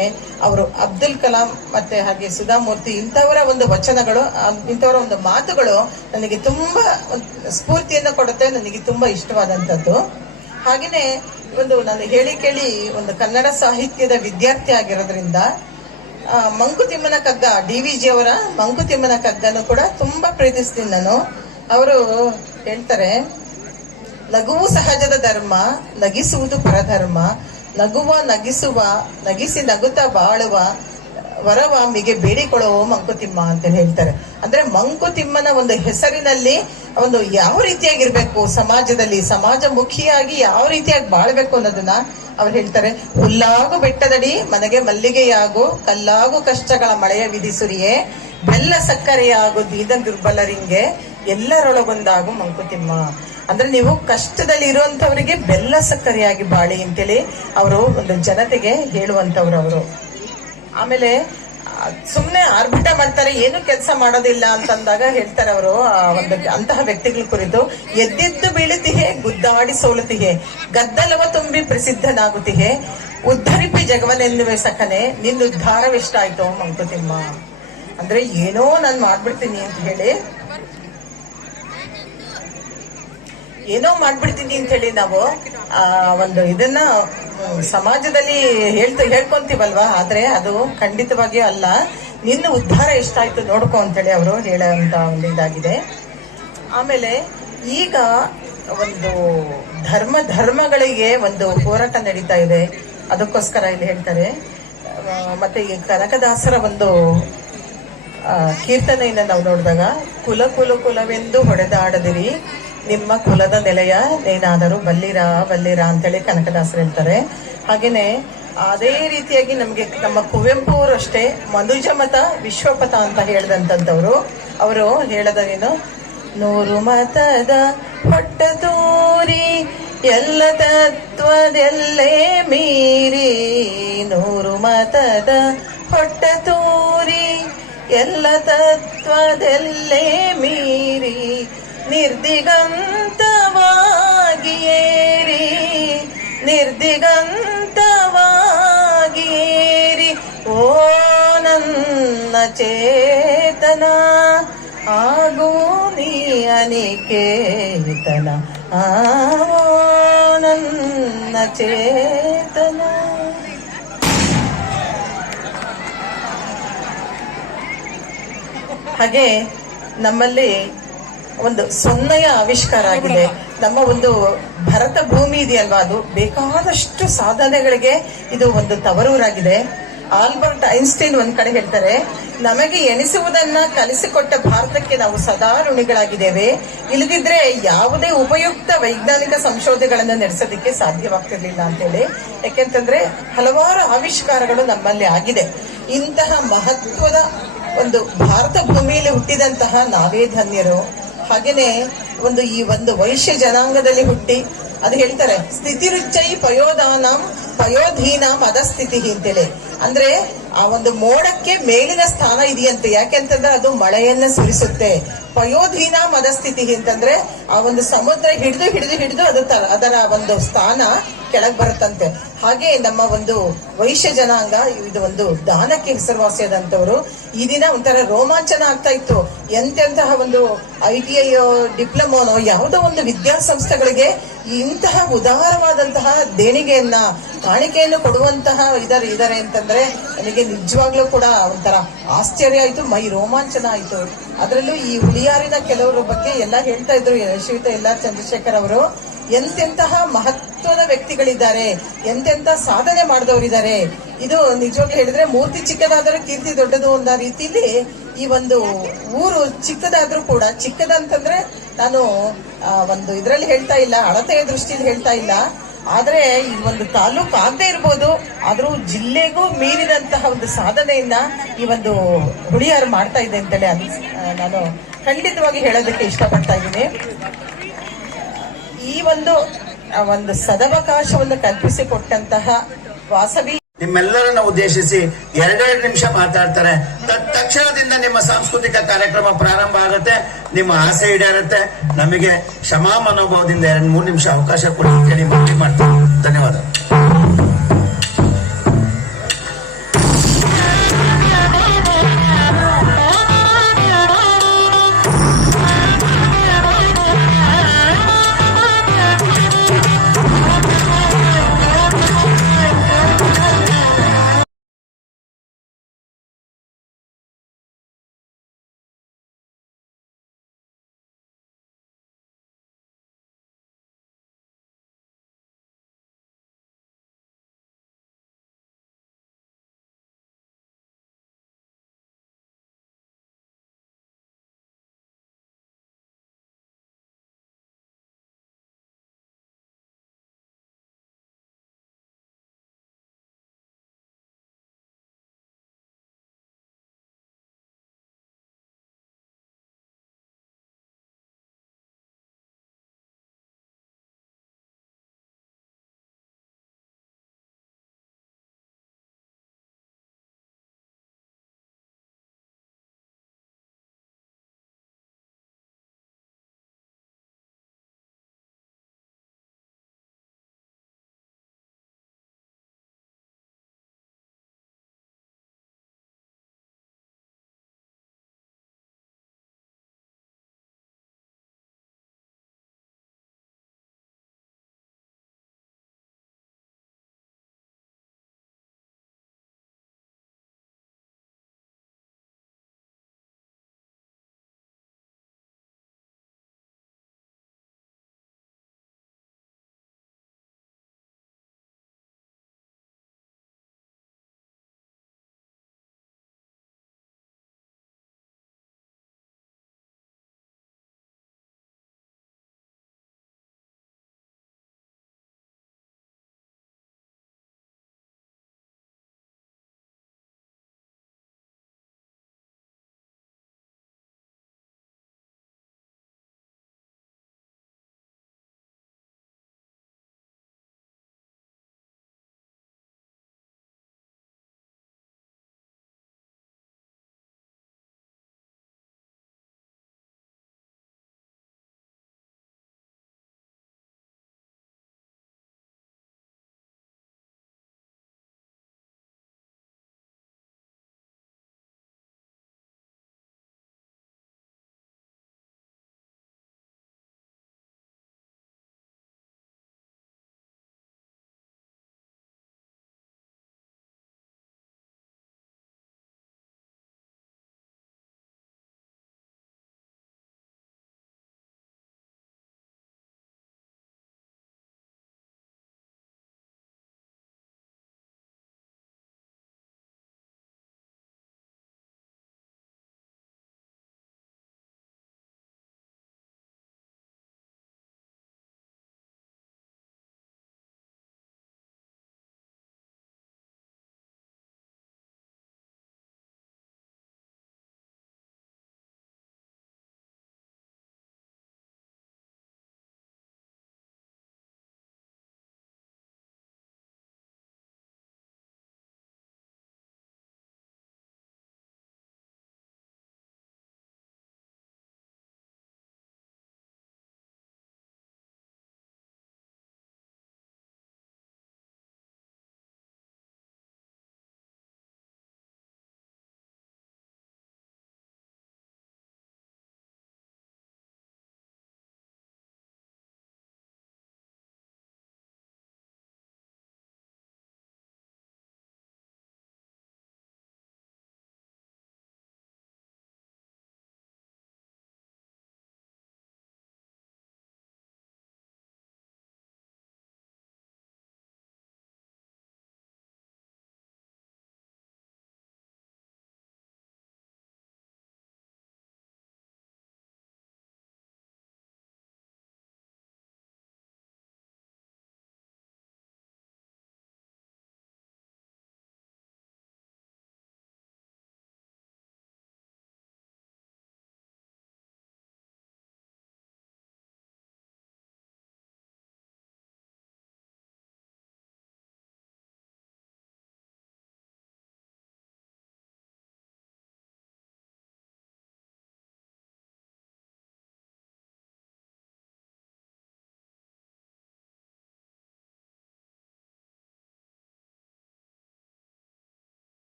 ಅವರು ಅಬ್ದುಲ್ ಕಲಾಂ ಮತ್ತೆ ಹಾಗೆ ಸುಧಾಮೂರ್ತಿ ಇಂಥವರ ಒಂದು ವಚನಗಳು, ಇಂಥವರ ಒಂದು ಮಾತುಗಳು ನನಗೆ ತುಂಬಾ ಸ್ಫೂರ್ತಿಯನ್ನು ಕೊಡುತ್ತೆ, ನನಗೆ ತುಂಬಾ ಇಷ್ಟವಾದಂಥದ್ದು. ಹಾಗೇನೆ ಒಂದು ನಾನು ಹೇಳಿ ಕೇಳಿ ಒಂದು ಕನ್ನಡ ಸಾಹಿತ್ಯದ ವಿದ್ಯಾರ್ಥಿ ಆಗಿರೋದ್ರಿಂದ ಮಂಕುತಿಮ್ಮನ ಕಗ್ಗ, DVG ಅವರ ಮಂಕುತಿಮ್ಮನ ಕಗ್ಗನು ಕೂಡ ತುಂಬಾ ಪ್ರೀತಿಸ್ತೀನಿ ನಾನು. ಅವರು ಹೇಳ್ತಾರೆ, ನಗುವು ಸಹಜದ ಧರ್ಮ, ನಗಿಸುವುದು ಪರಧರ್ಮ, ನಗುವ ನಗಿಸುವ ನಗಿಸಿ ನಗುತ್ತಾ ಬಾಳುವ ವರವಾಮಿಗೆ ಬೇಡಿಕೊಳ್ಳುವ ಮಂಕುತಿಮ್ಮ ಅಂತ ಹೇಳ್ತಾರೆ. ಅಂದ್ರೆ ಮಂಕುತಿಮ್ಮನ ಒಂದು ಹೆಸರಿನಲ್ಲಿ ಒಂದು ಯಾವ ರೀತಿಯಾಗಿರ್ಬೇಕು ಸಮಾಜದಲ್ಲಿ, ಸಮಾಜ ಮುಖಿಯಾಗಿ ಯಾವ ರೀತಿಯಾಗಿ ಬಾಳ್ಬೇಕು ಅನ್ನೋದನ್ನ ಅವ್ರು ಹೇಳ್ತಾರೆ. ಹುಲ್ಲಾಗು ಬೆಟ್ಟದಡಿ ಮನೆಗೆ ಮಲ್ಲಿಗೆಯಾಗು, ಕಲ್ಲಾಗು ಕಷ್ಟಗಳ ಮಳೆಯ ವಿಧಿಸುರಿಯೇ, ಬೆಲ್ಲ ಸಕ್ಕರೆಯಾಗು ದೀನ ದುರ್ಬಲರಿಂಗೆ, ಎಲ್ಲರೊಳಗೊಂದಾಗು ಮಂಕುತಿಮ್ಮ. ಅಂದ್ರೆ ನೀವು ಕಷ್ಟದಲ್ಲಿ ಇರುವಂತವರಿಗೆ ಬೆಲ್ಲ ಸಕ್ಕರೆಯಾಗಿ ಬಾಳಿ ಅಂತೇಳಿ ಅವರು ಒಂದು ಜನತೆಗೆ ಹೇಳುವಂತವ್ರು ಅವರು. ಆಮೇಲೆ ಸುಮ್ನೆ ಆರ್ಭಟ ಮಾಡ್ತಾರೆ, ಏನು ಕೆಲಸ ಮಾಡೋದಿಲ್ಲ ಅಂತಂದಾಗ ಹೇಳ್ತಾರೆ ಅವರು ಒಂದು ಅಂತಹ ವ್ಯಕ್ತಿಗಳ ಕುರಿತು, ಎದ್ದೆದ್ದು ಬೀಳುತ್ತಿಹೆ ಗುದ್ದಾಡಿ ಸೋಲುತ್ತಿಹೆ, ಗದ್ದಲವ ತುಂಬಿ ಪ್ರಸಿದ್ಧನಾಗುತ್ತಿಹೆ, ಉದ್ಧರಿಪಿ ಜಗವನೆನ್ನುವೆ ಸಖನೆ, ನಿನ್ನ ಉದ್ಧಾರವೆಷ್ಟಾಯ್ತೋ ಮಂಕುತಿಮ್ಮ. ಅಂದ್ರೆ ಏನೋ ನಾನು ಮಾಡ್ಬಿಡ್ತೀನಿ ಅಂತ ಹೇಳಿ, ಅಂತ ಹೇಳಿ ನಾವು ಒಂದು ಇದನ್ನ ಸಮಾಜದಲ್ಲಿ ಹೇಳ್ಕೊಂತೀವಲ್ವಾ, ಆದ್ರೆ ಅದು ಖಂಡಿತವಾಗಿಯೂ ಅಲ್ಲ. ನಿನ್ನ ಉದ್ಧಾರ ಎಷ್ಟಾಯ್ತು ನೋಡ್ಕೊ ಅಂತೇಳಿ ಅವರು ಹೇಳೋಂತ ಒಂದು ಇದಾಗಿದೆ. ಆಮೇಲೆ ಈಗ ಒಂದು ಧರ್ಮಗಳಿಗೆ ಒಂದು ಹೋರಾಟ ನಡೀತಾ ಇದೆ, ಅದಕ್ಕೋಸ್ಕರ ಇಲ್ಲಿ ಹೇಳ್ತಾರೆ. ಮತ್ತೆ ಈ ಕನಕದಾಸರ ಒಂದು ಕೀರ್ತನೆಯಿಂದ ನಾವು ನೋಡಿದಾಗ, ಕುಲವೆಂದು ಹೊಡೆದಾಡದಿರಿ, ನಿಮ್ಮ ಕುಲದ ನೆಲೆಯ ನೇನಾದರೂ ಬಲ್ಲಿರ ಅಂತೇಳಿ ಕನಕದಾಸರು ಹೇಳ್ತಾರೆ. ಹಾಗೇನೆ ಅದೇ ರೀತಿಯಾಗಿ ನಮ್ಗೆ ನಮ್ಮ ಕುವೆಂಪು ಅವರು ಅಷ್ಟೇ ಮನುಜಮತ ವಿಶ್ವಪಥ ಅಂತ ಹೇಳ್ದಂತವ್ರು. ಅವರು ಹೇಳೋದೇನು, 100 ಮತದ ಹೊಟ್ಟ ತೂರಿ ಎಲ್ಲ ತತ್ವದೆಲ್ಲೇ ಮೀರಿ, 100 ಮತದ ಹೊಟ್ಟ ತೂರಿ ಎಲ್ಲ ತತ್ವದೆಲ್ಲೇ ಮೀರಿ, ನಿರ್ದಿಗಂತವಾಗಿ ಚೇತನ ಆಗೋ ನೀ ಅನಿಕೇತನ ಆವೋ ನನ್ನ ಚೇತನ. ಹಾಗೆ ನಮ್ಮಲ್ಲಿ ಒಂದು ಸೊನ್ನೆಯ ಆವಿಷ್ಕಾರ ಆಗಿದೆ. ನಮ್ಮ ಒಂದು ಭರತ ಭೂಮಿ ಇದೆಯಲ್ವಾ, ಅದು ಬೇಕಾದಷ್ಟು ಸಾಧನೆಗಳಿಗೆ ಇದು ಒಂದು ತವರೂರಾಗಿದೆ. ಆಲ್ಬರ್ಟ್ ಐನ್ಸ್ಟೈನ್ ಒಂದ್ ಕಡೆ ಹೇಳ್ತಾರೆ, ನಮಗೆ ಎಣಿಸುವುದನ್ನ ಕಲಿಸಿಕೊಟ್ಟ ಭಾರತಕ್ಕೆ ನಾವು ಸದಾ ಋಣಿಗಳಾಗಿದ್ದೇವೆ. ಇಲ್ಲದಿದ್ರೆ ಯಾವುದೇ ಉಪಯುಕ್ತ ವೈಜ್ಞಾನಿಕ ಸಂಶೋಧನೆಗಳನ್ನು ನಡೆಸೋದಕ್ಕೆ ಸಾಧ್ಯವಾಗ್ತಿರ್ಲಿಲ್ಲ ಅಂತೇಳಿ. ಯಾಕೆಂತಂದ್ರೆ ಹಲವಾರು ಆವಿಷ್ಕಾರಗಳು ನಮ್ಮಲ್ಲಿ ಆಗಿದೆ. ಇಂತಹ ಮಹತ್ವದ ಒಂದು ಭಾರತ ಭೂಮಿಯಲ್ಲಿ ಹುಟ್ಟಿದಂತಹ ನಾವೇ ಧನ್ಯರು. ಹಾಗೇನೆ ಈ ಒಂದು ವೈಶ್ಯ ಜನಾಂಗದಲ್ಲಿ ಹುಟ್ಟಿ, ಅದು ಹೇಳ್ತಾರೆ ಸ್ಥಿತಿರುಚ್ಚೈ ಪಯೋಧಾನಂ ಪಯೋಧೀನಾಂ ಅಧಸ್ಥಿತಿ ಅಂತೇಳಿ. ಅಂದ್ರೆ ಆ ಒಂದು ಮೋಡಕ್ಕೆ ಮೇಲಿನ ಸ್ಥಾನ ಇದೆಯಂತೆ. ಯಾಕೆಂತಂದ್ರೆ ಅದು ಮಳೆಯನ್ನ ಸುರಿಸುತ್ತೆ. ಪಯೋಧೀನ ಮದಸ್ಥಿತಿ ಅಂತಂದ್ರೆ ಆ ಒಂದು ಸಮುದ್ರ ಹಿಡಿದು ಹಿಡಿದು ಹಿಡಿದು ಅದರ ಒಂದು ಸ್ಥಾನ ಕೆಳಗ್ ಬರುತ್ತಂತೆ. ಹಾಗೆ ನಮ್ಮ ಒಂದು ವೈಶ್ಯ ಜನಾಂಗ ಇದು ಒಂದು ದಾನಕ್ಕೆ ಹೆಸರುವಾಸಿಯಾದಂತವ್ರು. ಈ ದಿನ ಒಂಥರ ರೋಮಾಂಚನ ಆಗ್ತಾ ಇತ್ತು. ಎಂತೆಂತಹ ಒಂದು ITI ಡಿಪ್ಲೊಮೋನೋ ಯಾವುದೋ ಒಂದು ವಿದ್ಯಾಸಂಸ್ಥೆಗಳಿಗೆ ಇಂತಹ ಉದಾರವಾದಂತಹ ದೇಣಿಗೆಯನ್ನ ಕಾಣಿಕೆಯನ್ನು ಕೊಡುವಂತಹ ಇದಾರೆ ಅಂತಂದ್ರೆ ನನಗೆ ನಿಜವಾಗ್ಲೂ ಕೂಡ ಒಂಥರ ಆಶ್ಚರ್ಯ ಆಯ್ತು, ಮೈ ರೋಮಾಂಚನ ಆಯ್ತು. ಅದರಲ್ಲೂ ಈ ಹುಳಿಯಾರಿನ ಕೆಲವರ ಬಗ್ಗೆ ಎಲ್ಲ ಹೇಳ್ತಾ ಇದ್ರು ಶ್ರೀಯುತ LR ಚಂದ್ರಶೇಖರ್ ಅವರು. ಎಂತೆಂತಹ ಮಹತ್ವದ ವ್ಯಕ್ತಿಗಳಿದ್ದಾರೆ, ಎಂತೆಂತ ಸಾಧನೆ ಮಾಡಿದವರಿದ್ದಾರೆ. ಇದು ನಿಜವಾಗ್ಲೂ ಹೇಳಿದ್ರೆ ಮೂರ್ತಿ ಚಿಕ್ಕದಾದರೂ ಕೀರ್ತಿ ದೊಡ್ಡದು ಅನ್ನೋ ರೀತಿಲಿ ಈ ಒಂದು ಊರು ಚಿಕ್ಕದಾದ್ರೂ ಕೂಡ, ಚಿಕ್ಕದಂತಂದ್ರೆ ನಾನು ಒಂದು ಇದರಲ್ಲಿ ಹೇಳ್ತಾ ಇಲ್ಲ, ಅಳತೆಯ ದೃಷ್ಟಿಯಲ್ಲಿ ಹೇಳ್ತಾ ಇಲ್ಲ. ಆದ್ರೆ ಈ ಒಂದು ತಾಲೂಕು ಆಗದೆ ಇರ್ಬೋದು, ಆದ್ರೂ ಜಿಲ್ಲೆಗೂ ಮೀರಿದಂತಹ ಒಂದು ಸಾಧನೆಯನ್ನ ಈ ಒಂದು ಹುಳಿಯಾರು ಮಾಡ್ತಾ ಇದೆ ಅಂತೇಳಿ ನಾನು ಖಂಡಿತವಾಗಿ ಹೇಳೋದಕ್ಕೆ ಇಷ್ಟಪಡ್ತಾ ಇದ್ದೀನಿ. ಈ ಒಂದು ಸದವಕಾಶವನ್ನು ಕಲ್ಪಿಸಿಕೊಟ್ಟಂತಹ ವಾಸವಿ ನಿಮ್ಮೆಲ್ಲರನ್ನ ಉದ್ದೇಶಿಸಿ 2 ನಿಮಿಷ ಮಾತಾಡ್ತಾರೆ. ತಕ್ಷಣದಿಂದ ನಿಮ್ಮ ಸಾಂಸ್ಕೃತಿಕ ಕಾರ್ಯಕ್ರಮ ಪ್ರಾರಂಭ ಆಗುತ್ತೆ. ನಿಮ್ಮ ಆಸೆ ಈಡೇರುತ್ತೆ. ನಮಗೆ ಕ್ಷಮಾ ಮನೋಭಾವದಿಂದ 2-3 ನಿಮಿಷ ಅವಕಾಶ ಕೊಡಿ ಅಂತೇಳಿ ಮನವಿ ಮಾಡ್ತಾರೆ.